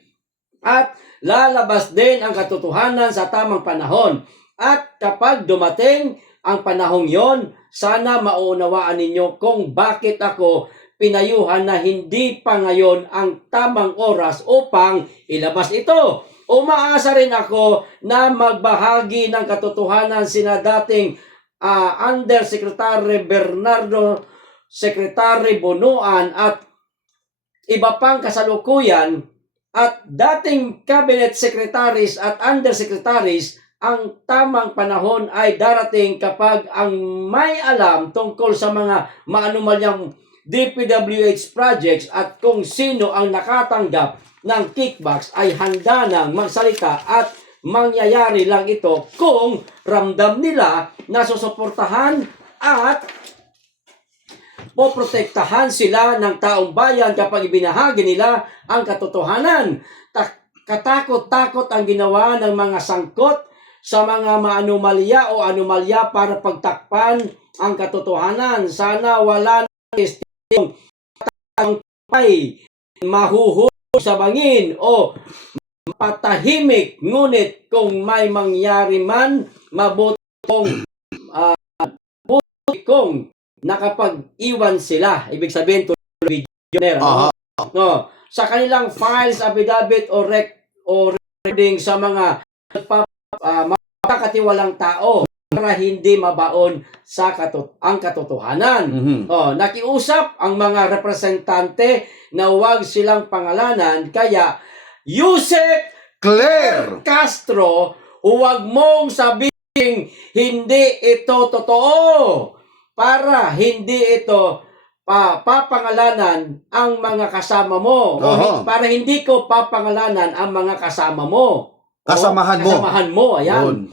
At lalabas din ang katotohanan sa tamang panahon. At kapag dumating ang panahong yon, sana mauunawaan ninyo kung bakit ako pinayuhan na hindi pa ngayon ang tamang oras upang ilabas ito. Umaasa rin ako na magbahagi ng katotohanan sina dating Undersecretary Bernardo, Secretary Bonoan at iba pang kasalukuyan at dating cabinet secretaries at undersecretaries. Ang tamang panahon ay darating kapag ang may alam tungkol sa mga maanumalyang DPWH projects at kung sino ang nakatanggap ng kickbacks ay handa nang magsalita at mangyayari lang ito kung ramdam nila na susuportahan at poprotektahan sila ng taong bayan kapag ibinahagi nila ang katotohanan. Katakot-takot ang ginawa ng mga sangkot sa mga maanumalya o anomalya para pagtakpan ang katotohanan. Sana wala yung tampay, mahuhulog sa bangin o patahimik. Ngunit kung may mangyari man, mabuti kong nakapag-iwan sila. Ibig sabihin, tuloy video. sa kanilang files, affidavit o recording sa mga makakatiwalang tao para hindi mabaon sa ang katotohanan. Nakiusap ang mga representante na huwag silang pangalanan, kaya Yusek Claire! Castro, huwag mong sabihin hindi ito totoo para hindi ito papangalanan ang mga kasama mo. Para hindi ko papangalanan ang mga kasama mo. Kasamahan mo. Kasamahan mo, ayan.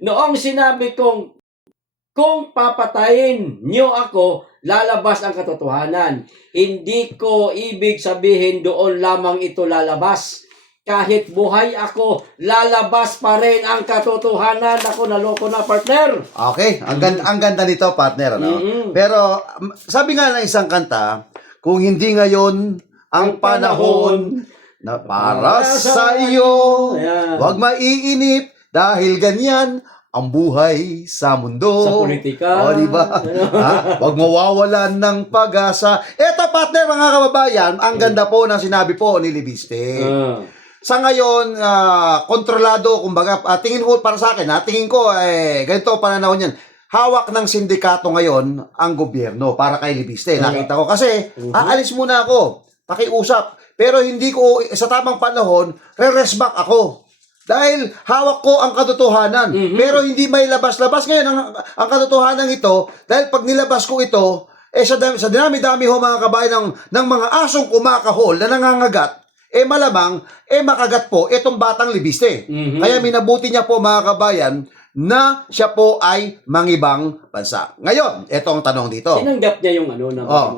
Noong sinabi kong kung papatayin niyo ako, lalabas ang katotohanan. Hindi ko ibig sabihin doon lamang ito lalabas. Kahit buhay ako, lalabas pa rin ang katotohanan. Ako, naloko na, partner. Okay, ang ganda nito, partner. Ano? Pero sabi nga ng isang kanta, kung hindi ngayon ang panahon na para sa iyo, huwag maiinip dahil ganyan ang buhay sa mundo. Sa politika. Diba? Huwag mawawalan ng pag-asa. Eto, partner, mga kababayan, ang ganda po ng sinabi po ni Libiste. Sa ngayon, kontrolado, kumbaga, tingin ko para sa akin, tingin ko, ganito pananaw niyan. Hawak ng sindikato ngayon ang gobyerno para kay Libiste. Nakita ko kasi, aalis muna ako, pakiusap. Pero hindi ko, sa tamang panahon, re-resback ako. Dahil hawak ko ang katotohanan. Pero hindi may labas-labas ngayon ang katotohanan ito. Dahil pag nilabas ko ito, sa dinami-dami ho mga kabayan ng mga asong kumakahol na nangangagat, malamang, makagat po itong batang Libiste. Kaya minabuti niya po mga kabayan na siya po ay mangibang bansa. Ngayon, ito ang tanong dito. Sinanggap niya yung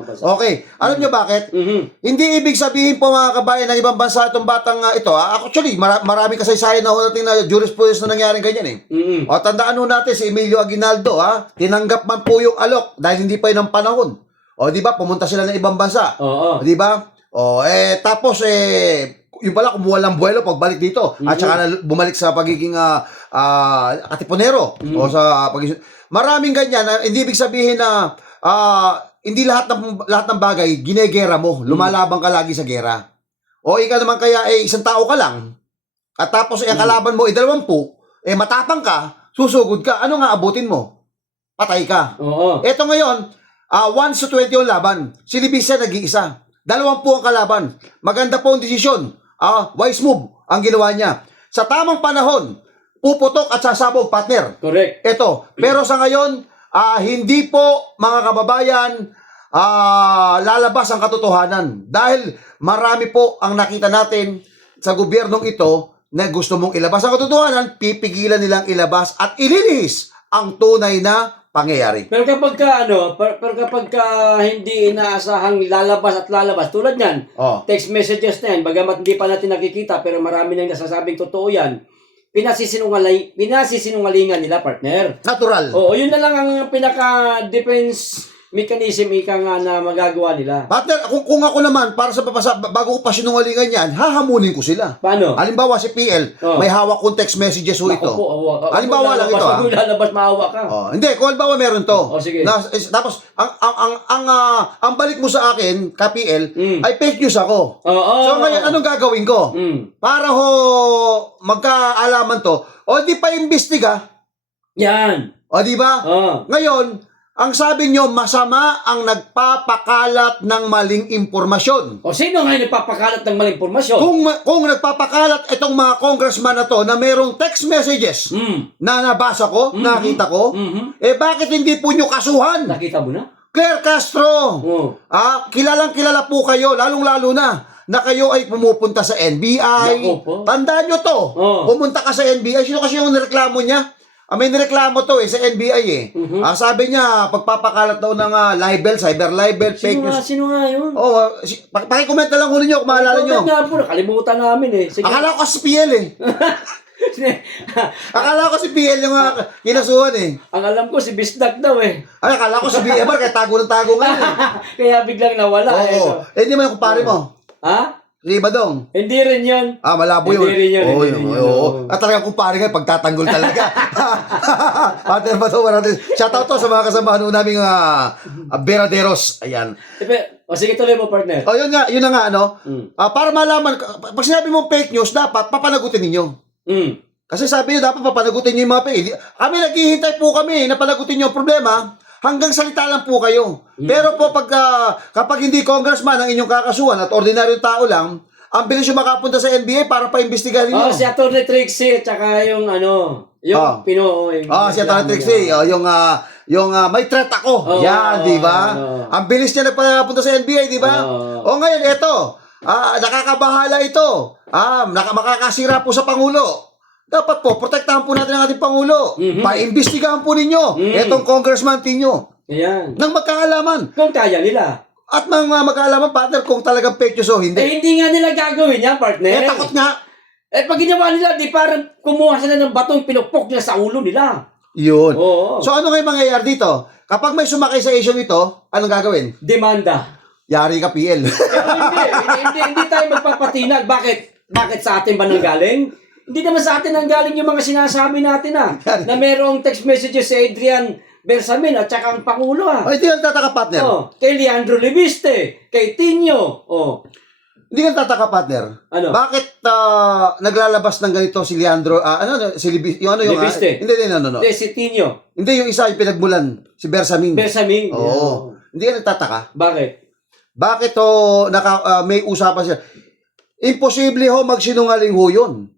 okay. Alam niyo bakit? Hindi ibig sabihin po mga kabayan ng ibang bansa itong batang ito. Actually, marami kasaysayan na natin na jurisprudence na nangyaring ganyan tandaan ho natin si Emilio Aguinaldo, tinanggap man po yung alok dahil hindi pa yun ang panahon. Di ba? Pumunta sila ng ibang bansa. Di ba? Tapos yung pala kumuha ng buwelo pagbalik dito at saka bumalik sa pagiging katipunero maraming ganyan hindi ibig sabihin na hindi lahat ng bagay ginegera mo, lumalaban ka lagi sa gera. Ikaw naman kaya isang tao ka lang at tapos ang kalaban mo 20, matapang ka, susugod ka, ano nga abutin mo? Patay ka. Eto ngayon, 1-20 yung laban. Si Libiste nag-iisa. 20 ang kalaban. Maganda po ang desisyon. Wise move ang ginawa niya. Sa tamang panahon, puputok at sasabog, partner. Correct. Ito. Pero sa ngayon, hindi po, mga kababayan, lalabas ang katotohanan. Dahil marami po ang nakita natin sa gobyernong ito na gusto mong ilabas ang katotohanan, pipigilan nilang ilabas at ililihis ang tunay na pangyayari. Pero kapag hindi inaasahang lalabas, tulad niyan, text messages na yan, bagamat hindi pa natin nakikita, pero marami nang nasasabing totoo yan, pinasisinungalingan nila, partner. Natural. Yun na lang ang pinaka-defense mechanism na magagawa nila. Partner, kung ako naman, para bago ko pa sinungalingan yan, hahamunin ko sila. Paano? Halimbawa si PL, may hawak kong text messages ho ito. Halimbawa lang ito. Kung lalabas, maawa ka. Hindi, kung halimbawa meron to. Sige. Tapos, ang balik mo sa akin, ka PL, ay fake news ako. So ngayon, anong gagawin ko? Para magkaalaman to, di pa imbestiga. Yan. Di ba? Ngayon, ang sabi nyo, masama ang nagpapakalat ng maling impormasyon. Sino nga nagpapakalat ng maling impormasyon? Kung nagpapakalat itong mga congressman na to na mayroong text messages na nabasa ko, nakita ko, bakit hindi po nyo kasuhan? Nakita mo na? Claire Castro, kilalang-kilala po kayo, lalong-lalo na kayo ay pumupunta sa NBI. Tandaan nyo to. Pumunta ka sa NBI. Sino kasi yung nireklamo niya? May nireklamo to sa NBI sabi niya, pagpapakalat daw ng libel, cyber libel, fake news. Sino nga yun? Pakicomment na lang ulit nyo kung maalala nyo. Nakalimutan namin Sige. Akala ko si PL Akala ko si PL yung kinasuhan Ang alam ko si Bisdak daw Ay, akala ko si BM, kaya tago ng tago nga Kaya biglang nawala. Hindi mo yung kumpare mo. Di ba dong? Hindi rin yun. Malabo yun. Hindi rin yun. At talagang kumpare nga, pagtatanggol talaga. Shoutout to sa mga kasamahan naming Beraderos. Ayan. O sige, tuloy mo, partner. O, yun na nga, ano? Mm. Para malaman, pag sinabi mong fake news, dapat papanagutin ninyo. Mm. Kasi sabi niyo, dapat papanagutin niyo yung mga fake. Kami, naghihintay po kami na panagutin niyo ang problema. Hanggang salita lang po kayo. Pero po, kapag hindi congressman ang inyong kakasuhan at ordinaryong tao lang, ang bilis yung makapunta sa NBA para paimbestigahan ninyo. Si Atty. Trixie, tsaka yung yung Pinoo. Si Atty. Trixie, yung may threat ako. Yan, di ba? Ang bilis niya nagpapunta sa NBA, di ba? Ngayon, eto. Nakakabahala ito. Makakasira po sa Pangulo. Dapat po, protektahan po natin ang ating Pangulo. Paimbestigahan po ninyo. Etong congressman ninyo. Yan. Nang magkaalaman. Kung kaya nila. At mga magkaalaman, partner, kung talagang fake news o hindi. Hindi nga nila gagawin yan, partner. Takot nga. Pag ginawa nila, di parang kumuha sila ng batong pinupok nila sa ulo nila. Yun. Oo. So ano ngayon mangyayari dito? Kapag may sumakay sa issue ito, anong gagawin? Demanda. Yari ka, PL. hindi tayo magpapatinag. Bakit sa atin ba nanggaling? Hindi naman sa atin nanggaling yung mga sinasabi natin na merong text messages si Adrian Bersamin at saka ang Pangulo Hindi ka tataka, partner. Kay Leandro Libiste, kay Tinio. Hindi ka tataka, partner. Ano? Bakit naglalabas ng ganito si Leandro, si Libiste? Hindi, Hindi, si Tinio. Hindi, yung isa yung pinagmulan, si Bersamin. Bersamin. Oo. Hindi ka nagtataka. Bakit? Bakit may usapan siya? Imposible magsinungaling ho yun.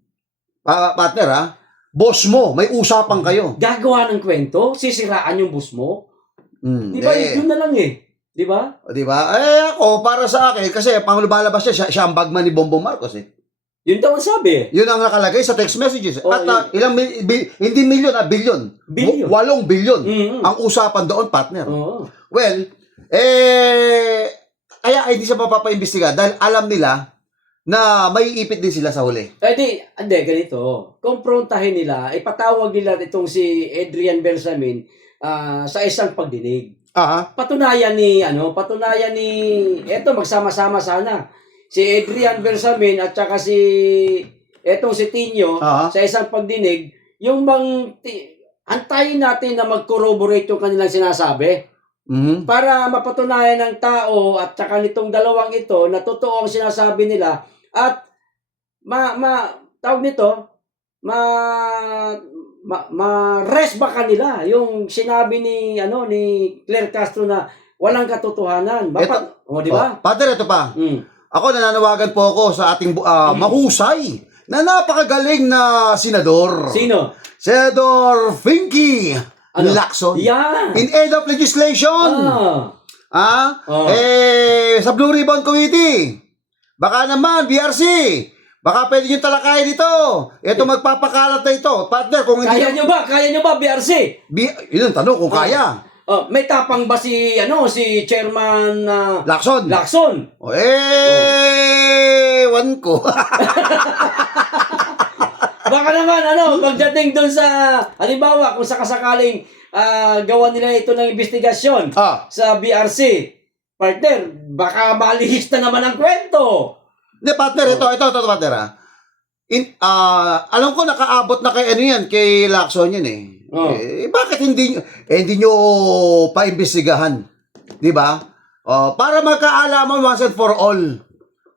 Partner, boss mo, may usapan kayo. Gagawa ng kwento? Sisiraan yung boss mo? Di ba? Yun na lang Di ba? Di ba? Ako, para sa akin, kasi pang lumalabas siya ang bagman ni Bongbong Marcos Yun daw ang sabi Yun ang nakalagay sa text messages. At ilang hindi milyon, bilyon. Bilyon. 8 bilyon ang usapan doon, partner. Well, kaya hindi siya mapapaimbestiga dahil alam nila na may ipit din sila sa huli. Hindi, ganito. Kumprontahin nila, ipatawag nila itong si Adrian Bersamin sa isang pagdinig. Patunayan ni, eto, magsama-sama sana. Si Adrian Bersamin at saka si Tinio sa isang pagdinig, yung antayin natin na mag-corroborate yung kanilang sinasabi. Para mapatunayan ng tao at saka nitong dalawang ito na totoo ang sinasabi nila at tawag nito, ma-rest ba kanila yung sinabi ni Claire Castro na walang katotohanan. Di ba? Partner, ito pa. Ako, nananawagan po ako sa ating mahusay na napakagaling na senador. Sino? Senador Finky Lacson. Yan. In aid of legislation. Sa Blue Ribbon Committee. Baka naman, BRC. Baka pwede nyo talakayin ito. Ito magpapakalat na ito. Partner, kung hindi... Kaya nyo ba, BRC? Yun ang tanong, kung kaya. May tapang ba si Chairman Lacson? Ewan ko. Baka naman, pagdating doon sa, halimbawa, kung sakasakaling gawa nila ito ng investigasyon sa BRC, partner, baka malihis na naman ang kwento. Hindi, partner, ito, partner, alam ko nakaabot na kay Lacson yan bakit hindi nyo paimbestigahan? Di ba? Para magkaalaman once and for all.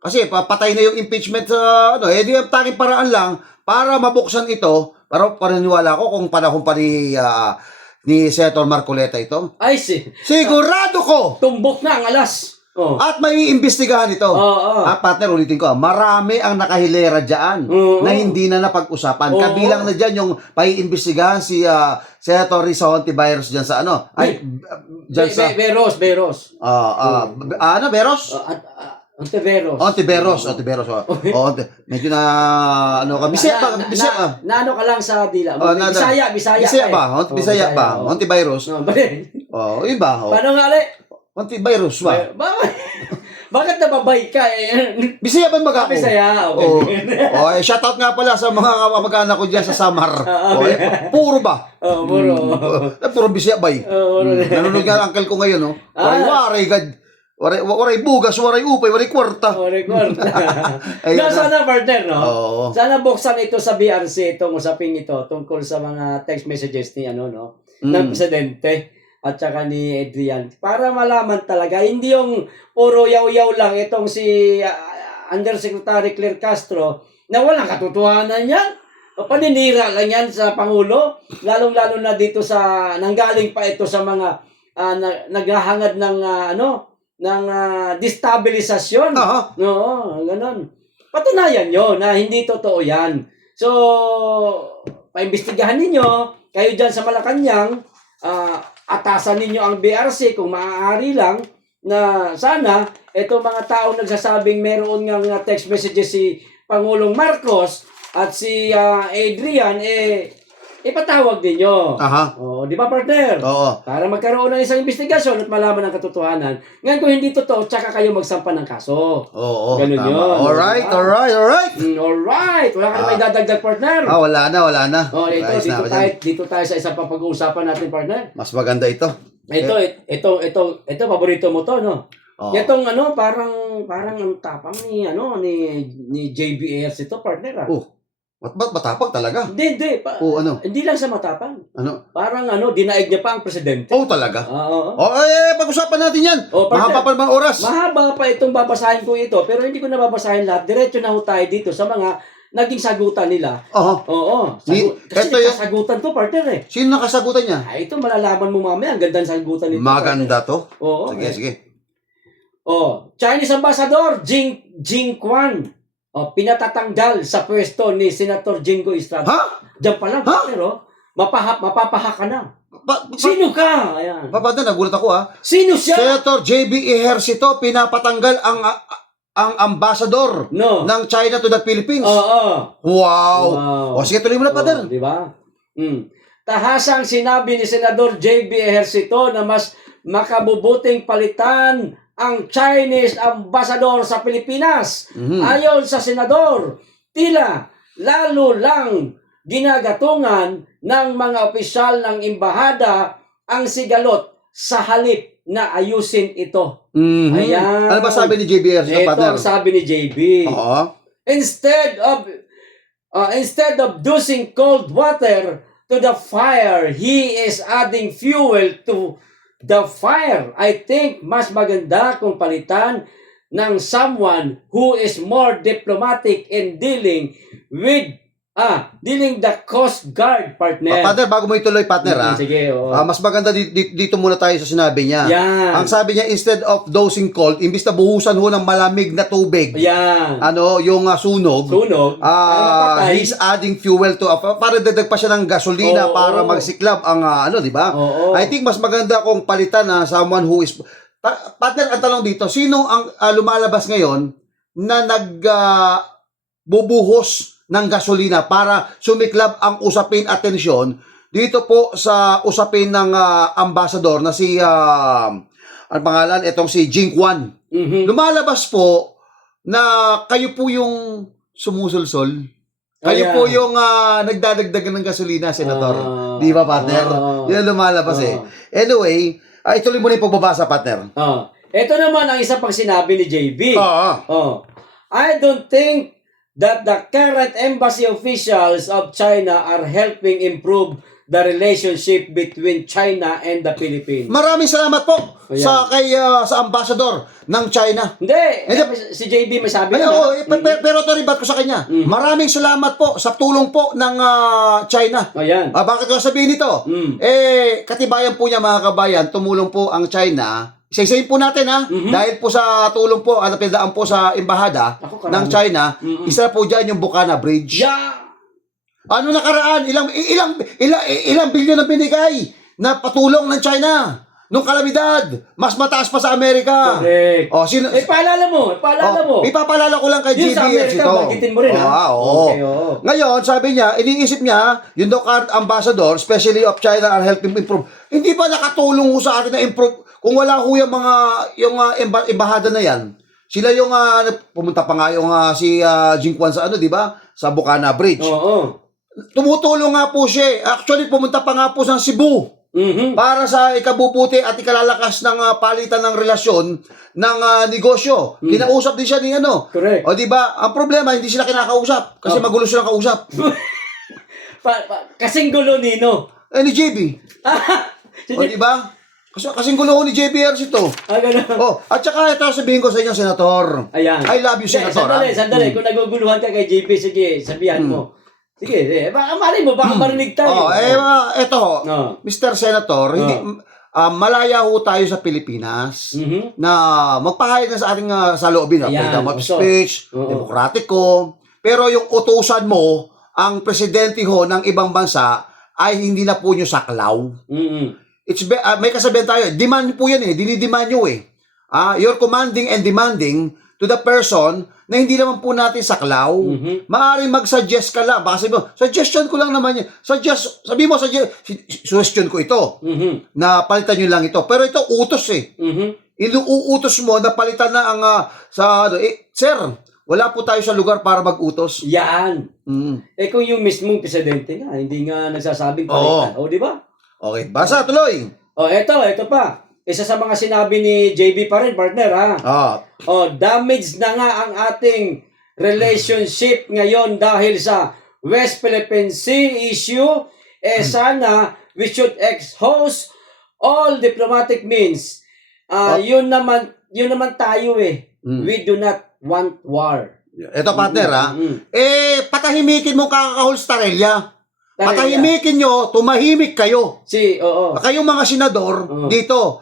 Kasi patay na yung impeachment sa di ang tanging paraan lang para mabuksan ito, para paniniwala ko kung panahon pa ni Senator Marcoleta ito. Ay, sigurado ko tumbok na ang alas. At may imbestigahan ito. Partner, ulitin ko, marami ang nakahilera dyan na hindi na napag-usapan. Kabilang na dyan yung paiimbestigahan si Senator Risa Hontiveros dyan sa Beros. Beros? Hontiveros. Medyo na Bisaya ka lang sa dila. Bisaya ba? Hontiveros. Yun ba? Paano nga Hontiveros ba? Bakit nababay ka Bisaya ba mag-ako? Bisaya, okay. Shoutout nga pala sa mga kamag-anak ko dyan sa Samar. Puro ba? Puro Bisaya ba? Nanonood nga ang uncle ko ngayon. Waray bugas, waray upay, waray kwarta. Sana, partner, sana buksan ito sa BRC, itong usaping ito, tungkol sa mga text messages ni ng presidente. at saka ni Adrian para malaman talaga, hindi yung puro yaw-yaw lang itong si Undersecretary Claire Castro na walang katotohanan yan. O, paninira lang yan sa Pangulo, lalong-lalo na dito sa nanggaling pa ito sa mga naghahangad ng destabilisasyon. Aha. Oo, ganun. Patunayan nyo na hindi totoo yan. So, paimbestigahan ninyo, kayo dyan sa Malacanang, atasan ninyo ang BRC kung maaari lang na sana itong mga taong nagsasabing meron ng text messages si Pangulong Marcos at si Adrian, ipatawag ninyo. Aha. O, di ba, partner? Oo. Para magkaroon ng isang investigasyon at malaman ang katotohanan. Ngayon, kung hindi totoo, tsaka kayo magsampa ng kaso. Oo. Ganun Tama. yun. Alright, Diba? alright, alright. Alright. Wala ka na may dadagdag, partner. Wala na. Oh, ito, Ayos na ako dyan. dito tayo sa isang papag-uusapan natin, partner. Mas maganda ito. Ito, paborito mo to, no? Oo. Itong parang ang tapang ni JBS ito, partner. Oh, ba't matapang talaga? Hindi. Hindi lang sa matapang. Ano? Parang dinaig niya pa ang presidente. Oh, talaga? Oo. Pag-usapan natin yan. Oh, partner. Mahaba pa naman oras. Mahaba pa itong babasahin ko ito, pero hindi ko na babasahin lahat. Diretso na ho tayo dito sa mga naging sagutan nila. Oo. Oo. Kasi ito yung- sagutan to, partner eh. Sino nakasagutan niya? Ito malalaman mo mamaya. Ang ganda ng sagutan nito. Maganda to. partner. Oo. Sige. Chinese Ambassador Jing Quan. Pinatatanggal sa pwesto ni Senator Jingo Estrada. Ha? Diyan pa lang, Ha? partner, mapapaha ka na. Sino? Sino ka? Ayan. Partner, nagulat ako ha. Sino siya? Senator JB Ejercito pinapatanggal ang ambassador No. ng China to the Philippines. Oo. Wow. Wow. O sige, tuloy mo na, partner. Di ba? Tahasang sinabi ni Senador JB Ejercito na mas makabubuting palitan ang Chinese ambassador sa Pilipinas. Mhm. Ayon sa senador, tila lalo lang ginagatungan ng mga opisyal ng embahada ang sigalot sa halip na ayusin ito. Mhm. Ayan. Ano ba sabi ni JB Ejercito, Ito partner? ang sabi ni JB. Oo. Instead of dosing cold water to the fire, he is adding fuel to the fire. I think mas maganda kung palitan ng someone who is more diplomatic in dealing the Coast Guard, partner. Partner, bago mo ituloy, partner, Sige, oo. mas maganda dito muna tayo sa sinabi niya. Yan. Ang sabi niya, instead of dosing cold, imbis na buhusan ho ng malamig na tubig, Yan. yung sunog, Sunog. para mapatay. he's adding fuel to, para dagdag pa siya ng gasolina Oo. para magsiklab ang, di ba? Oo. I think mas maganda kung palitan na someone who is, partner, ang tanong dito, sino ang lumalabas ngayon na bubuhos ng gasolina para sumiklab ang usapin atensyon dito po sa usapin ng ambassador na si ang pangalan itong si Jing Quan. Mhm. Lumalabas po na kayo po yung sumusulsol. Kayo Ayan. po yung nagdadagdagan ng gasolina, Senator. Di ba, partner? Yan lumalabas eh. Anyway, ituloy mo na yung pagbabasa, partner. Ito naman ang isa pang sinabi ni JB. I don't think that the current embassy officials of China are helping improve the relationship between China and the Philippines. Maraming salamat po Ayan. sa ambassador ng China. Hindi, si JB may sabi Ay, na. pero ito ribat ko sa kanya. Maraming salamat po sa tulong po ng China. Ayan. Bakit ko sabihin ito? Katibayan po niya, mga kabayan, tumulong po ang China. Isa-isahin po natin dahil po sa tulong po, pinadaan po sa embahada Ako, ng karami. China, isa po dyan yung Bukana Bridge. Yeah. Ano nakaraan? Ilang bilyon ang binigay na patulong ng China nung kalamidad. Mas mataas pa sa Amerika. Correct. Paalala mo. Ipapalala ko lang kay Yun sa JBS Amerika, ito. banggitin mo rin, Oo. Okay, oo. Ngayon, sabi niya, iniisip niya, yung current ambassador, especially of China, are helping improve. Hindi ba nakatulong ho sa atin na improve? Kung wala ho yung embahada na yan, sila yung pumunta pa nga yung si Jing Quan sa di ba? Sa Bukana Bridge. Oo. Tumutulong nga po siya. Actually, pumunta pa nga po sa Cebu para sa ikabubuti at ikalalakas ng palitan ng relasyon ng negosyo. Kinausap din siya ni Correct. O di ba? Ang problema, hindi sila kinakausap kasi magulo silang kausap. Kasing gulo, Nino. Ni JB. Si O di ba? Kasing gulo ko ni JBRC to. Ganun. Oh, at saka ito sabihin ko sa inyo, Senator. Ayan. I love you, Senator. Sandali. Kung naguguluhan ka kay JP, sige, sabihan mo. Sige, baka malay mo, baka marinig tayo. Ito, Mr. Senator, hindi, malaya ho tayo sa Pilipinas na magpahayag na sa ating saloobin, freedom of speech, demokratiko. Pero yung utusan mo, ang presidente ho ng ibang bansa, ay hindi na po nyo saklaw. May kasabihan tayo, demand po yan dinidemand nyo you're commanding and demanding to the person na hindi naman po natin saklaw. Maaaring mag-suggest ka lang. Baka sabi mo, suggestion ko lang naman yan. Sabi mo, suggestion ko ito. Na palitan nyo lang ito. Pero ito, utos Inuutos mo na palitan na ang sir, wala po tayo sa lugar para mag-utos. Yan. Kung yung mismong presidente nga, hindi nga nagsasabing palitan. Di ba? Okay, basa, tuloy. Ito pa. Isa sa mga sinabi ni JB pa rin, partner, ha? Damage na nga ang ating relationship ngayon dahil sa West Philippine Sea issue. Sana we should exhaust all diplomatic means. Yun naman tayo We do not want war. Ito, partner, patahimikin mo kakakahulstarelya. Patahimikin nyo, tumahimik kayo. Kayong mga senador dito.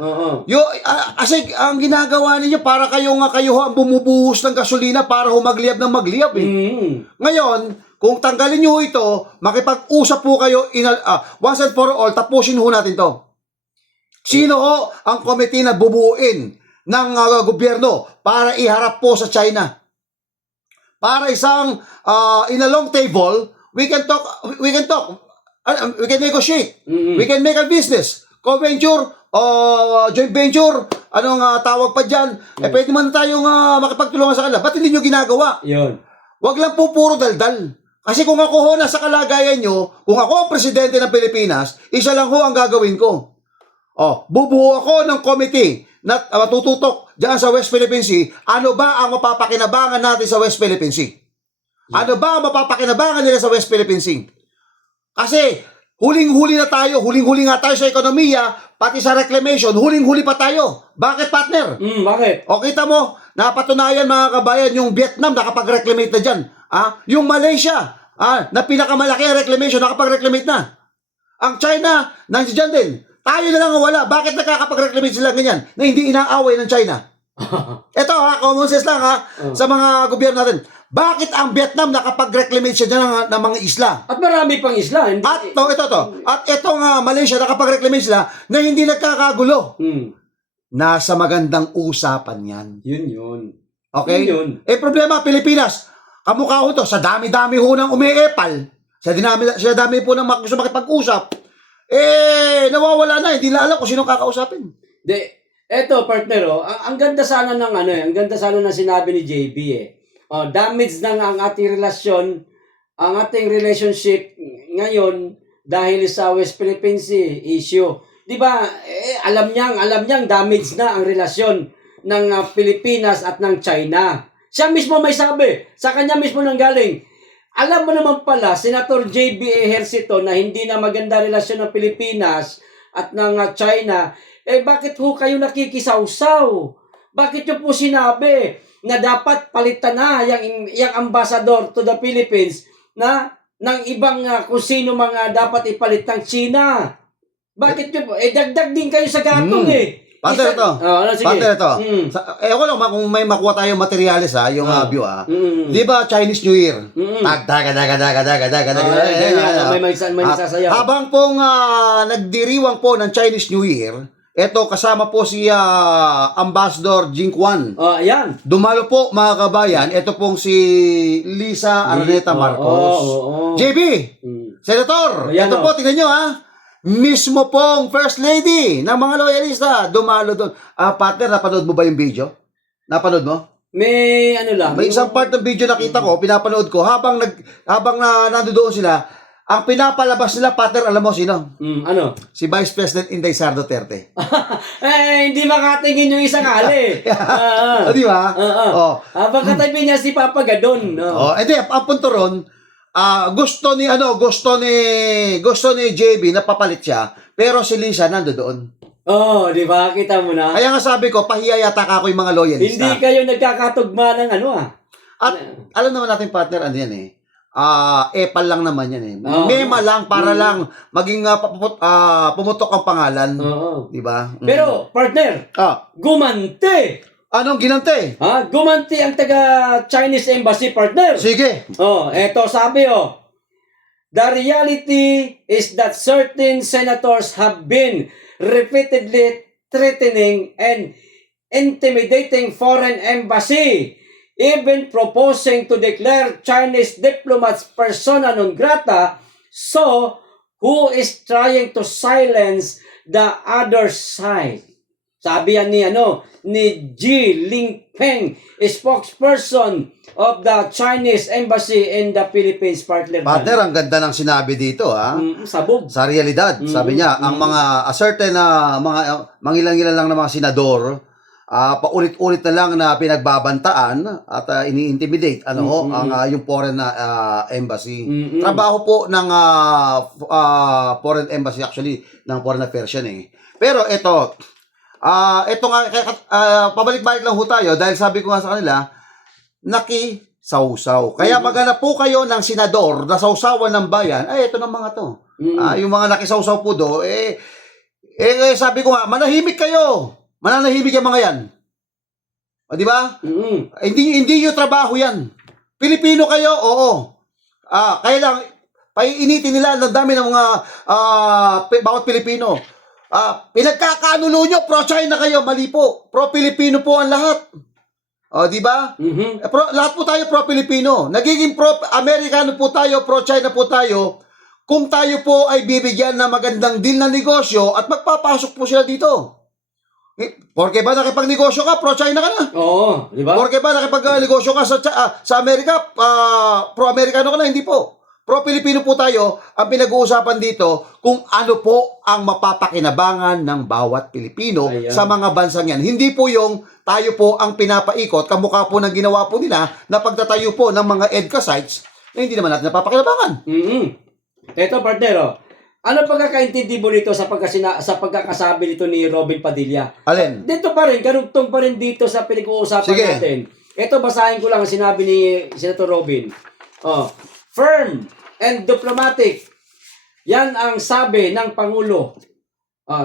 Kasi ang ginagawa ninyo, para kayo ang bumubuhos ng gasolina para magliyab ng magliyab. Ngayon, kung tanggalin nyo ito, makipag-usap po kayo, once and for all, tapusin ho natin to. Sino ho ang komite na bubuuin ng gobyerno para iharap po sa China? Para isang in a long table, we can negotiate, we can make a business, co-venture, joint venture, anong tawag pa dyan, pwede man tayong makipagtulungan sa kanila. Ba't hindi nyo ginagawa? Yun. Wag lang po puro daldal. Kasi kung ako ho nasa kalagayan nyo, kung ako ang presidente ng Pilipinas, isa lang ho ang gagawin ko. Bubuo ako ng committee na matututok dyan sa West Philippine Sea. Ano ba ang mapapakinabangan natin sa West Philippine Sea? Ano ba ang mapapakinabangan nila sa West Philippine Sea? Kasi huling-huli na tayo, huling-huli nga tayo sa ekonomiya, pati sa reclamation, huling-huli pa tayo. Bakit, partner? Bakit? Kita mo, napatunayan mga kabayan, yung Vietnam nakapag-reclamate na dyan. Yung Malaysia, na pinakamalaki ang reclamation, nakapag-reclamate na. Ang China, nandiyan din. Tayo na lang ang wala. Bakit nakakapag-reclamate sila ganyan na hindi inaaway ng China? Ito common sense lang sa mga gobyerno natin. Bakit ang Vietnam nakapag-reclamate siya dyan ng mga isla? At marami pang isla. Hindi... At itong Malaysia nakapag-reclamate sila na hindi nagkakagulo. Nasa magandang usapan yan. Yun. Okay? Yun. Problema, Pilipinas. Kamukha ho to, sa dami-dami ho ng umiepal. Sa dami po ng gusto makipag-usap. Nawawala na. Hindi na alam kung sino kakausapin. Eto, partner, ang ganda sana ng ang ganda sana ng sinabi ni JB damage na ang ating relasyon, ang ating relationship ngayon dahil sa West Philippine Sea issue. 'Di ba? Alam niyang damage na ang relasyon ng Pilipinas at ng China. Siya mismo may sabi, sa kanya mismo nanggaling. Alam mo naman pala, Senator JB Ejercito, na hindi na maganda relasyon ng Pilipinas at ng China. Bakit ho kayo nakikisawsaw? Bakit nyo po sinabi na dapat palitan na yung ambassador to the Philippines na ng ibang kung sino mga dapat ipalit ng China? Bakit nyo po? Dagdag din kayo sa gatong Partner ito. Partner ito. Ako lang kung may makuha tayong materialis yung view Di ba Chinese New Year? May nagsasayaw. Habang pong nagdiriwang po ng Chinese New Year, eto kasama po si Ambassador Jingquan. Ayan. Dumalo po mga kabayan, ito pong si Lisa Araneta Marcos. JB, Senator, ito po, tingnan nyo mismo pong First Lady ng mga loyalista, dumalo doon. Partner, napanood mo ba yung video? Napanood mo? May May isang part ng video nakita ko, pinapanood ko, habang nandoon sila, ang pinapalabas nila, partner, alam mo sino? Ano? Si Vice President Inday Sara Duterte. Hindi makatingin yung isang ali. Di ba? Habang katabi niya si Papa Gadon. Hindi, ang punto ron, gusto ni JB na papalit siya, pero si Lisa nandoon. Oh, di ba? Kita mo na. Kaya nga sabi ko, pahiya yata ka ako yung mga loyalista. Hindi kayo nagkakatugma ng ano ah. At alam naman natin, partner, ano yan eh. Epal lang naman yan eh. Oo. Mema lang para lang maging pumutok ang pangalan. Oo. Di ba? Pero, partner, gumanti. Anong ginante? Ha? Gumanti ang taga Chinese Embassy, partner. Sige. Oh, eto sabi oh. The reality is that certain senators have been repeatedly threatening and intimidating foreign embassy, even proposing to declare Chinese diplomats persona non grata. So, who is trying to silence the other side? Sabi yan ni Ji Lingpeng, spokesperson of the Chinese Embassy in the Philippines, partner. Partner, ang ganda ng sinabi dito, ha? Sabog. Sa realidad, sabi niya, ang mga certain na mga mangilang-ilan lang na mga senador, paulit-ulit na lang na pinagbabantaan at ini-intimidate yung foreign embassy. Trabaho po ng foreign embassy, actually, ng foreign affairs yan eh. Pero ito nga, pabalik-balik lang ho tayo dahil sabi ko nga sa kanila, nakisawsaw. Kaya maghanap po kayo ng senador na sawsawan ng bayan, ito ng mga to. Yung mga nakisawsaw po do, sabi ko nga, manahimik kayo. Mananahimik yung mga yan. O, di ba? Hindi yung trabaho yan. Pilipino kayo, oo. Kaya lang, paiinitin nila ang dami ng mga bawat Pilipino. Pinagkakanulo nyo, pro-China kayo, mali po. Pro-Pilipino po ang lahat. O, di ba? Lahat po tayo pro-Pilipino. Nagiging pro-Amerikano po tayo, pro-China po tayo, kung tayo po ay bibigyan ng magandang deal na negosyo at magpapasok po sila dito. Porke ba nakipagnegosyo ka, pro-China ka na? Oo, di ba? Porke ba nakipagnegosyo ka sa Amerika, pro-Amerikano ka na? Hindi po. Pro-Pilipino po tayo, ang pinag-uusapan dito kung ano po ang mapapakinabangan ng bawat Pilipino sa mga bansang yan. Hindi po yung tayo po ang pinapaikot, kamukha po ng ginawa po nila na pagtatayo po ng mga EDCA sites na hindi naman natin napapakinabangan. Ito, partner, ano pagkakaintindi mo nito sa pagkakasabi nito ni Robin Padilla? Alin? Dito pa rin, karugtong pa rin dito sa pinag-uusapan natin. Ito, basahin ko lang ang sinabi ni Senator Robin. Firm and diplomatic. Yan ang sabi ng Pangulo.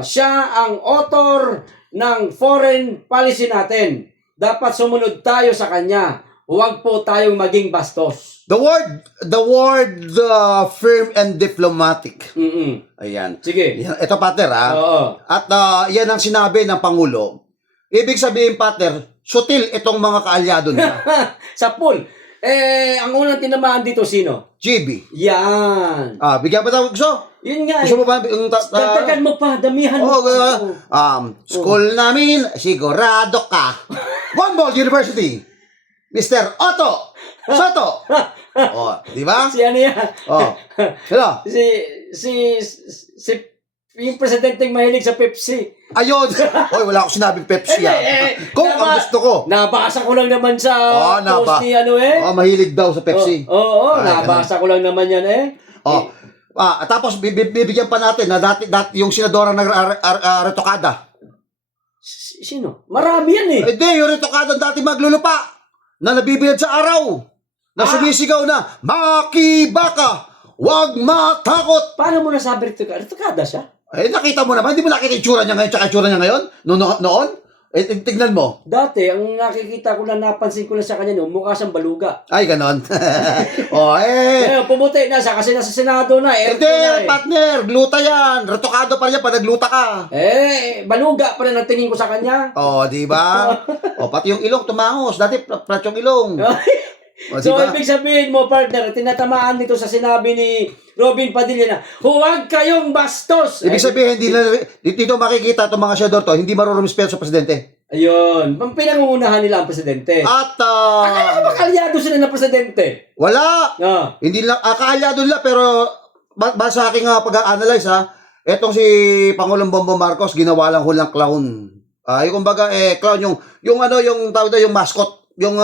Siya ang author ng foreign policy natin. Dapat sumunod tayo sa kanya. Huwag po tayong maging bastos. The word firm and diplomatic. Ayan. Sige. Ito, partner, At yan ang sinabi ng Pangulo. Ibig sabihin, partner, sutil itong mga kaalyado niya. Sa pool. Ang unang tinamaan dito sino? GB. Yan. Bigyan pa tayo gusto? Yun nga. Gusto mo ba? Dagdagan mo pa, damihan mo. School namin, sigurado ka. One Ball University. Mr. Otto Soto. Di ba? Si ano yan? Hello? Si yung presidenteng mahilig sa Pepsi. Ayun. Wala akong sinabing Pepsi. Kung ang gusto ko. Nabasa ko lang naman sa post ni mahilig daw sa Pepsi. Nabasa ko lang naman yan tapos bibigyan pa natin na dati yung senadora ng retokada. Sino? Marami yan eh. Hindi, yung retokada dati maglulupa na nabibilad sa araw. Na sumisigaw na, Makibaka, wag matakot. Paano mo nasabi retokada siya? Nakita mo naman, hindi mo nakita yung tsura niya ngayon tsaka tsura niya ngayon? Noon? Tignan mo. Dati, ang nakikita ko na napansin ko na sa kanya mukha siyang baluga. Ay, ganon. Pumuti na siya kasi nasa Senado na. Hindi, partner, gluta yan. Retokado pa rin yan pag nagluta ka. Baluga pa rin ang tingin ko sa kanya. Di ba? Pati yung ilong tumangos. Dati, plat yung ilong. So, ibig sabihin mo, partner, tinatamaan dito sa sinabi ni Robin Padilla na, huwag kayong bastos! Ibig sabihin, dito makikita itong mga senador to, hindi marurumispeto sa presidente. Ayun. Pinangungunahan nila ang presidente. At, akala ko ba kalyado sila ng presidente? Wala! Hindi lang, kaalyado nila, pero, sa aking pag-analyze, etong si Pangulong Bongbong Marcos, ginawa lang hulang clown. Yung kumbaga, clown, yung tawag yung mascot, yung,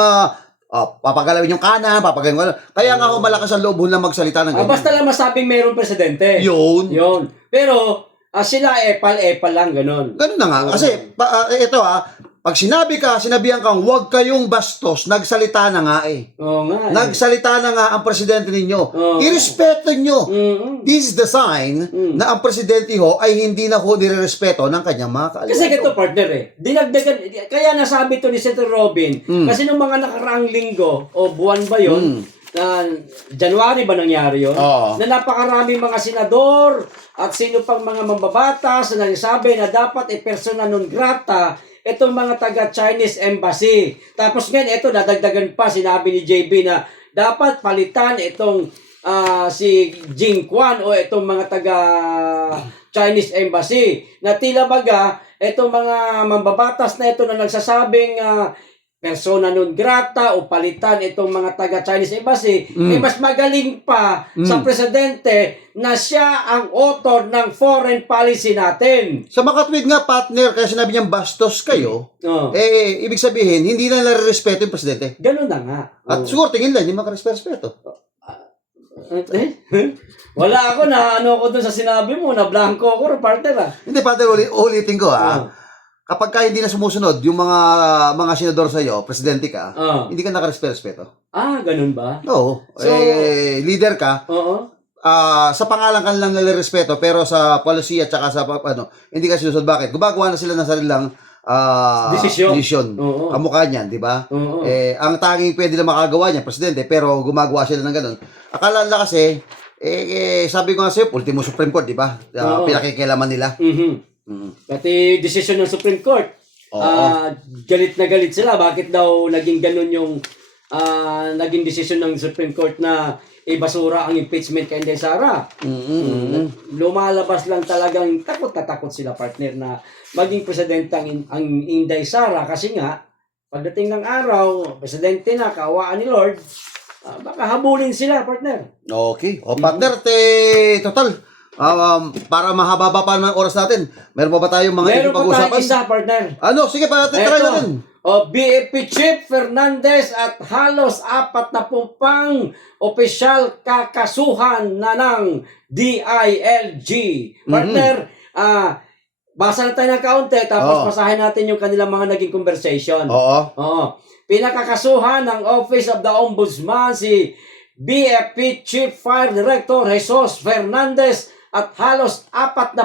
papagalawin yung kanan, papagalawin. Kaya nga ako malakas ang loob lang magsalita ng ganyan. Basta lang masabing mayroong presidente. Yun. Pero, Sila epal-epal lang, ganun. Ganun na nga. Oo. Kasi, pag sinabihan kang huwag kayong bastos, nagsalita na nga eh. Oo nga. Nagsalita na nga ang presidente ninyo. Oo. Irespeto nyo. Mm-mm. This is the sign na ang presidente ho ay hindi na ho nirerespeto ng kanyang mga kaaliado. Kasi ganito, partner dinagdagan, kaya nasabi to ni Senator Robin, kasi nung mga nakaraang linggo, o buwan ba yun, na January ba nangyari yun? Oo. Na napakaraming mga senador at sino pang mga mambabatas na nagsabi na dapat persona non grata itong mga taga-Chinese Embassy. Tapos ngayon, ito, nadagdagan pa, sinabi ni JB na dapat palitan itong si Jing Quan o itong mga taga-Chinese Embassy. Na tila baga, itong mga mambabatas na ito na nagsasabing persona non grata o palitan itong mga taga-Chinese Embassy, mas magaling pa sa presidente na siya ang author ng foreign policy natin. Sa makatwid nga, partner, kaya sinabi niyang bastos kayo, Oh. ibig sabihin, hindi na nare-respeto yung presidente. Ganun na nga. At siguro tingin lang, hindi makarespeto. Wala ako na ano ako dun sa sinabi mo, na blanco ako, partner Hindi, partner, ulitin ko kapag ka hindi na sumusunod yung mga senador sa iyo, presidente ka, hindi ka nakarespeto. Ganun ba? Oo. So, leader ka, Oo. sa pangalan ka lang nalirespeto, pero sa policy at saka sa hindi ka sinusunod. Bakit? Gumagawa na sila ng sarilang desisyon. Oo. Kamukha niyan, di ba? Oo. Ang tanging pwede na makagawa niya, presidente, pero gumagawa sila ng ganun. Akala nila kasi, sabi ko nga sa'yo, ultimo Supreme Court, di ba? Pinakikialaman nila. Pati decision ng Supreme Court. Galit na galit sila. Bakit daw naging ganun yung naging decision ng Supreme Court na ibasura ang impeachment kay Inday Sara? Lumalabas lang talagang takot na takot sila, partner, na maging presidente ang Inday Sara kasi nga pagdating ng araw, presidente na, kaawaan ni Lord, baka habulin sila, partner. Okay. O partner, total. Para mahaba pa naman oras natin. Meron pa ba tayong mga Meron pa ipag-usapan? tayong isa, partner. Sige pa, try natin. BFP Chief Fernandez at halos 40 pang opisyal kakasuhan na ng DILG. Partner, basa na tayo ng kaunti, tapos basahin natin yung kanilang mga naging conversation. Oo. Pinakakasuhan ng Office of the Ombudsman si BFP Chief Fire Director Jesus Fernandez at halos 40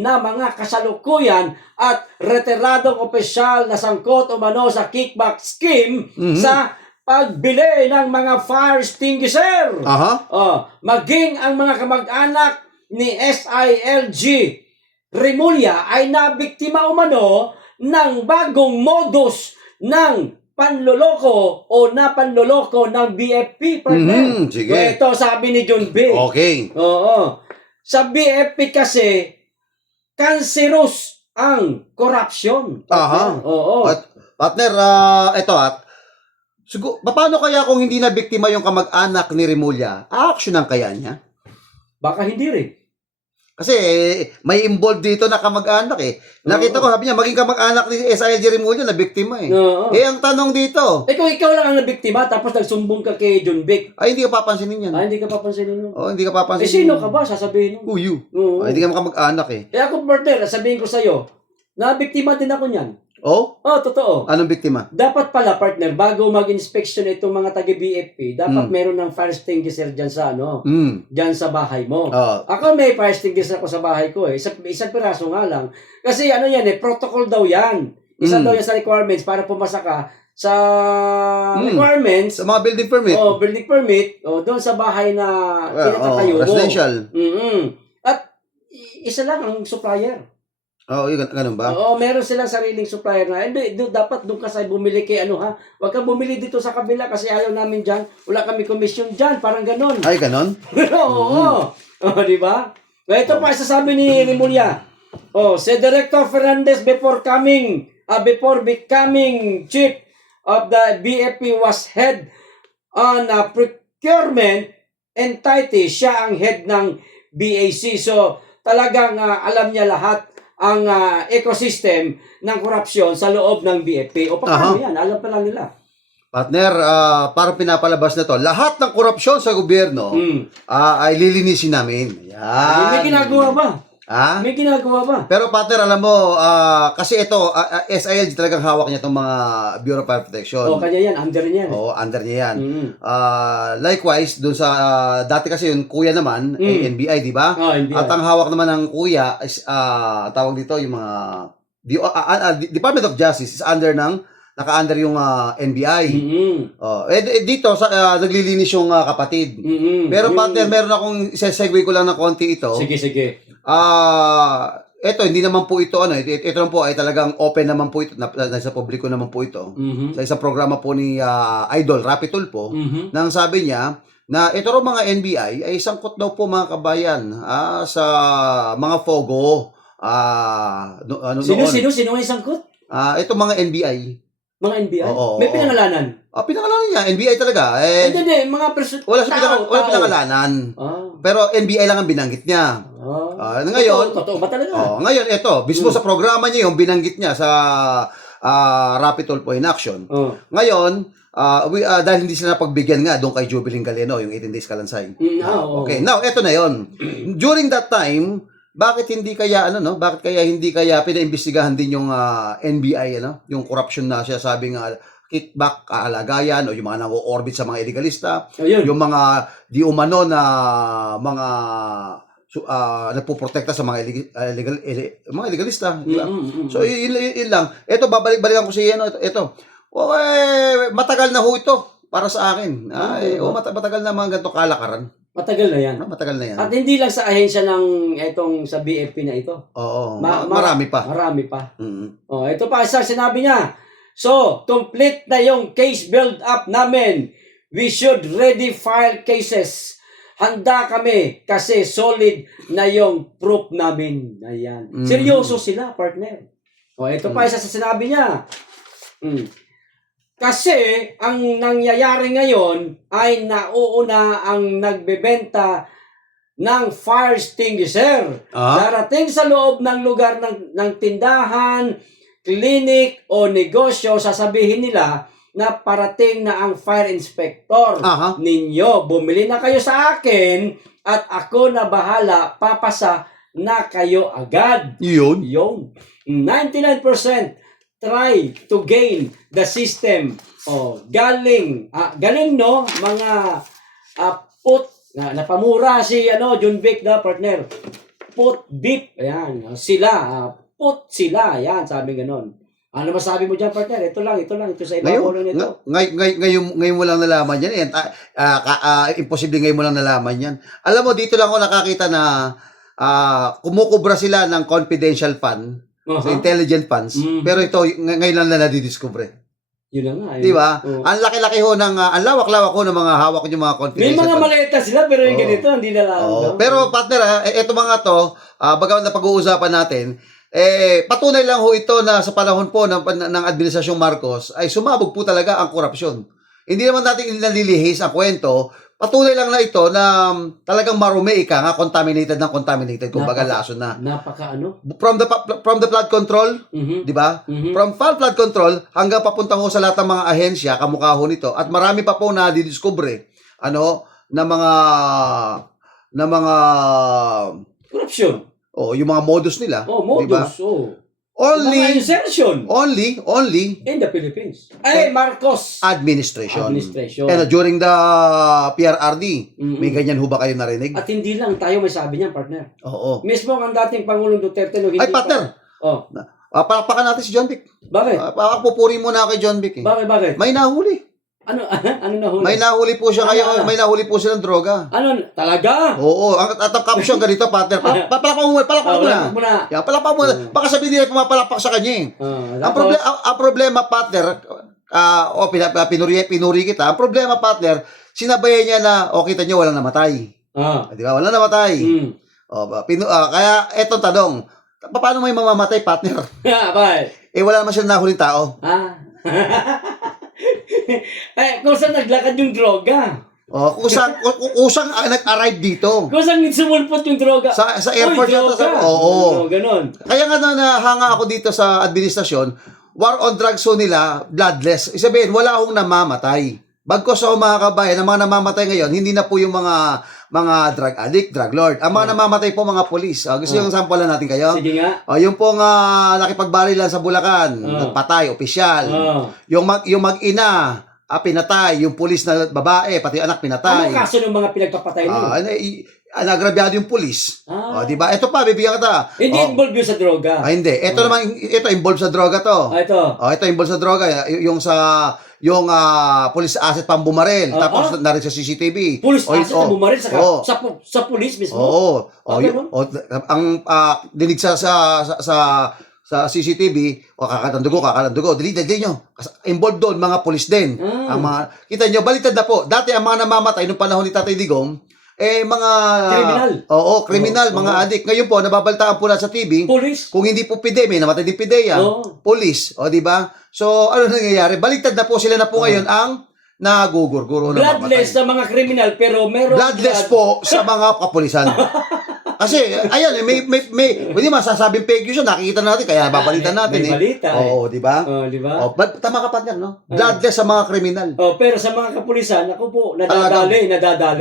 na mga kasalukuyan at retiradong opisyal na sangkot umano sa kickback scheme sa pagbili ng mga fire extinguisher. Maging ang mga kamag-anak ni SILG Remulla ay nabiktima umano ng bagong modus ng panloloko o napanloloko ng BFP, partner. Sige. Ito sabi ni John B. Okay. Oo. Sa BFP kasi, cancerous ang corruption. Oo. At partner, ito paano kaya kung hindi na biktima yung kamag-anak ni Remulla, aaksyonan kaya niya? Baka hindi rin. Kasi may involved dito na kamag-anak Nakita ko, sabi niya, maging kamag-anak ni SILG Remulla na biktima Oo. ang tanong dito, Kung ikaw lang ang nabiktima, tapos nagsumbong ka kay John Vic, ay hindi ka papansinin yan. hindi ka papansinin mo. Hindi ka papansinin. Sino ka ba? Sasabihin mo. Who you? Oo. Hindi ka kamag-anak Ako, partner, sabihin ko sa'yo, nabiktima din ako niyan. Totoo. Anong biktima? Dapat pala, partner, bago mag-inspection itong mga taga-BFP, dapat meron ng fire extinguisher dyan sa dyan sa bahay mo. Ako may fire extinguisher ako sa bahay ko isang piraso nga lang. Kasi protocol daw yan. Isa daw yan sa requirements para pumasa ka sa requirements. Sa mga building permit. Building permit, doon sa bahay na pinatatayo mo. Residential. At isa lang ang supplier. Ganun ba? Meron silang sariling supplier na. Dapat doon ka sa bumili kay Huwag kang bumili dito sa kabila kasi ayaw namin dyan. Wala kami commission dyan. Parang ganon. Ay, ganon? Oo. Di ba? Ito pa, sasabi ni Remulla. Si Director Fernandez before becoming chief of the BFP was head on procurement entity. Siya ang head ng BAC. So, talagang alam niya lahat ang ecosystem ng korupsyon sa loob ng BFP. Paano yan? Alam pala nila. Partner, parang pinapalabas na to. Lahat ng korupsyon sa gobyerno ay lilinisin namin. Yan. May ginagawa ba? Ha? May ginagawa ba? Pero partner, alam mo, kasi ito, SILG talagang hawak niya itong mga Bureau of Fire Protection. Kanya yan, under niya. Oo, under niya yan. Mm. Likewise, dun sa, dati kasi yung kuya naman, NBI, di ba? NBI. At ang hawak naman ng kuya is, tawag dito, yung mga, Department of Justice is under naka-under yung NBI. Dito, naglilinis yung kapatid. Pero partner, meron akong, isa-segue ko lang ng konti ito. Sige. Ito, hindi naman po ito, ito lang po ay talagang open naman po ito, nasa publiko naman po ito. Sa isang programa po ni Idol, Rapi Tulfo, nang sabi niya, na ito raw mga NBI ay sangkot daw po mga kabayan sa mga FOGO. Sino ang sangkot? Ito mga NBI. Mga NBI? Oo, May pinangalanan? Pinangalanan niya, NBI talaga. Hindi, mga wala pinangalanan. Pero NBI lang ang binanggit niya. Ngayon, totoo ba talaga? Ngayon, ito, mismo sa programa niya yung binanggit niya sa Rapi Tulfo in Action. Ngayon, dahil hindi sila pagbigyan nga doon kay Jubilin Galeno, yung 18 days kalansay. Okay, now, ito na yon. During that time, bakit hindi kaya hindi kaya pinaimbestigahan din yung NBI yung corruption na siya sabing kickback, kaalagayan o yung mga nang-orbit sa mga illegalista, yung mga di umano na mga nagpoprotekta sa mga illegalista, di ba? So yun lang. Ito babalik-balikan ko ito. Matagal na ho ito para sa akin. Matagal na mga ganito kalakaran. Matagal na yan. Matagal na yan. At hindi lang sa ahensya ng sa BFP na ito. Oo. Marami pa. Marami pa. Mm-hmm. Ito pa, sinabi niya. So, complete na yung case build-up namin. We should ready file cases. Handa kami kasi solid na yung proof namin. Ayan. Seryoso sila, partner. Ito pa, isa sa sinabi niya. Kasi ang nangyayari ngayon ay nauuna ang nagbebenta ng fire extinguisher. Darating sa loob ng lugar ng tindahan, clinic o negosyo, sasabihin nila na parating na ang fire inspector ninyo. Bumili na kayo sa akin at ako na bahala, papasa na kayo agad. Yun. 99% try to gain the system. Galing no mga napamura si John Vic na partner. Put beep, ayan, sila sila, ayan, sabi ganon. Ano masabi mo diyan, partner? Ito sa ibabaw nito. Ngayon mo lang nalaman yan. Imposible ngayon mo lang nalaman yan. Alam mo, dito lang ako nakakita na kumukubra sila ng confidential fund. Sa intelligent funds, pero ito ngayon lang na nadidiscover. Yun na nga. Di ba? Ang laki-laki ho ang lawak-lawak ho ng mga hawak yung mga confidential. May mga maleta sila pero yung ganito hindi na lang. Pero partner, ito mga to, bagaman na pag-uusapan natin, patunay lang ho ito na sa panahon po ng Administrasyong Marcos ay sumabog po talaga ang korupsyon. Hindi naman natin nalilihis ang kwento. Patunay lang na ito na talagang marumi contaminated, kumbaga lason na. From the flood control, di ba? From flood control hanggang papunta ho sa lahat ng mga ahensya, kamukha ho nito. At marami pa po na didiscover na mga corruption. Yung mga modus nila, diba? Only in the Philippines. Marcos administration. And during the PRRD, may ganyan ho ba kayo narinig? At hindi lang tayo may sabi niyan, partner. Oo. Mismo ang dating Pangulong Duterte no hindi. Ay, partner. Palakpakan natin si John Vic. Bakit? Pupuri muna kay John Vic. Bakit? May nahuli. Ano nahuli? May nahuli po siya ngayon. May nahuli po siya ng droga. Talaga? Oo. At ang caption ganito, partner. Palakpakan muna. Yan, palakpakan muna. Baka sabihin nila pumapalakpak sa kanya. Ang problema, partner, pinuri kita. Ang problema, partner, sinabayan niya na, kita niyo, walang namatay. Di ba? Walang namatay. Kaya, etong tanong, paano may mamamatay, partner? Wala naman siya nahuling tao. Kung saan naglakad yung droga? Kusang nag-arrive dito. Kusang sumulpot yung droga? Sa airport yata. Ganon. Kaya nga nahanga ako dito sa administrasyon, war on drugs nila, bloodless. Isabihin, wala akong namamatay. Bagkos ako mga kabayan, ang mga namamatay ngayon, hindi na po yung mga mga drug addict, drug lord. Ang mga namamatay po mga pulis. Gusto yung sampulan natin kayo? Sige nga. Yung pong nakipagbarilan sa Bulacan, patay, opisyal. Yung mag-ina, pinatay. Yung pulis na babae, pati yung anak pinatay. Ano kaso ng mga pinagpapatay mo? Nagrabyado yung pulis. Di ba? Ito pa, bibigyan kita. Hindi involved yun sa droga. Hindi. Ito naman, ito involved sa droga to. Ito. Ito involved sa droga. Yung police asset pambumaril. Tapos narin sa CCTV. Police asset pambumaril sa police mismo? Ang dinig sa CCTV, kakatandugo, delete nyo. Involved doon, mga police din. Ang mga, kita nyo, baliktad na po. Dati ang mga namamatay nung panahon ni Tatay Digong, mga kriminal. Kriminal, mga adik. Ngayon po, nababalitaan po na sa TV. Police. Kung hindi po PIDE, may namatay din PIDEA. Police, di ba? So, ano nangyayari? Baliktad na po sila na po ngayon ang nagugurguro na bloodless na mga kriminal, pero meron bloodless po sa mga kapulisan. Kasi, ayan, hindi masasabing fake news yun. Nakikita natin, kaya babalitan natin. May balita. Di ba? Di ba? Tama ka partner, no? Bloodless sa mga kriminal. Pero sa mga kapulisan, ako po, nadadali.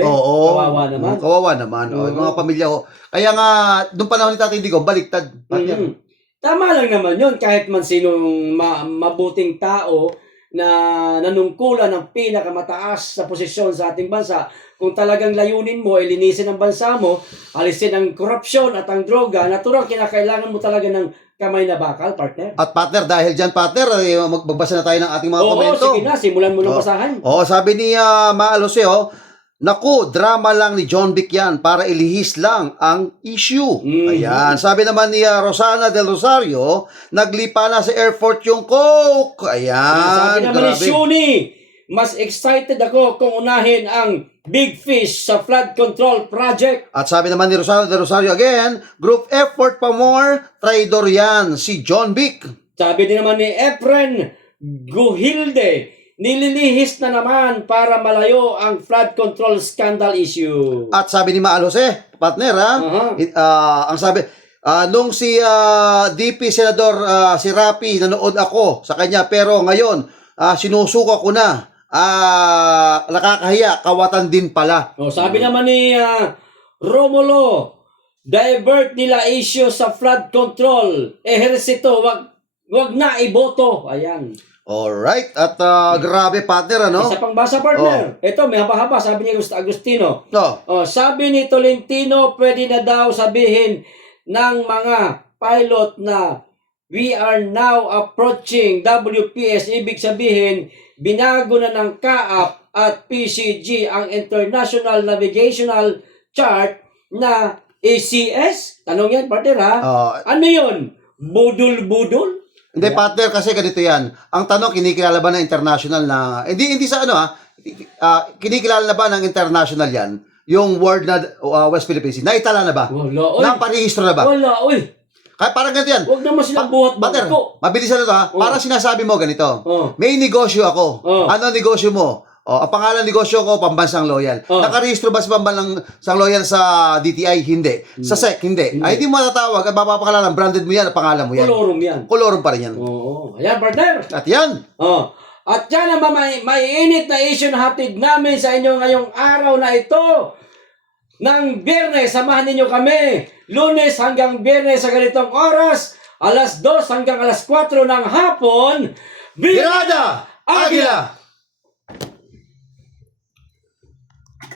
Kawawa naman. Kawawa naman. Yung mga pamilya ko. Kaya nga, nung panahon ni Tatay Digong, baliktad. Partner. Tama lang naman yun. Kahit man sinong mabuting tao na nanungkulan ng pinakamataas sa posisyon sa ating bansa, kung talagang layunin mo ay linisin ang bansa mo, alisin ang korupsyon at ang droga, natural kinakailangan mo talaga ng kamay na bakal, partner. At partner, dahil dyan partner, magbasa na tayo ng ating mga komento. Oo, sige na, simulan mo ng basahan. Sabi ni Maalose, naku, drama lang ni John Vic yan para ilihis lang ang issue. Ayan. Sabi naman ni Rosana del Rosario, naglipa na sa airport yung Coke. Ayan. Sabi naman ni Shuni, mas excited ako kung unahin ang Big Fish sa flood control project. At sabi naman ni Rosana del Rosario again, group effort pa more, traidor yan, si John Vic. Sabi din naman ni Efren Guhilde, nililihis na naman para malayo ang flood control scandal issue. At sabi ni Maalose, partner ang sabi, nung si DP Senador si Rapi, nanood ako sa kanya, pero ngayon, sinusuka ko na. Nakakahiya, kawatan din pala. Sabi naman ni Romulo, divert nila issue sa flood control. Ehersito, wag na iboto. Ayan. Alright, at grabe partner, Isa pang basa, partner. Ito, may haba-haba, sabi ni Agustino. Sabi ni Tolentino, pwede na daw sabihin ng mga pilot na we are now approaching WPS. Ibig sabihin, binago na ng CAAP at PCG ang International Navigational Chart na ACS. Tanong yan, partner, ano yun? Budul-budul? Hindi, partner, kasi ganito yan. Ang tanong, kinikilala ba ng international na, hindi sa kinikilala na ba ng international yan, yung word na West Philippine Sea, naitala na ba? Wala, Naparehistro na ba? Wala, Kaya parang ganito yan. Huwag naman silang buhat-buhat ko. Mabilis na ito, Parang sinasabi mo ganito, may negosyo ako. Ano negosyo mo? Ang pangalan negosyo ko, Pambansang Loyal. Nakarehistro ba sa Pambansang Loyal sa DTI? Hindi. Sa SEC? Hindi. Ay, hindi mo matatawag at mapapakalanan, branded mo yan, ang pangalan mo yan. Kolorum yan. Kolorum pa rin yan. Ayan, partner. At yan. At yan ang may init na issue na hatid namin sa inyo ngayong araw na ito. Ng Biyernes, samahan ninyo kami. Lunes hanggang Biyernes sa ganitong oras, alas 2 hanggang alas 4 ng hapon. Birada Agila!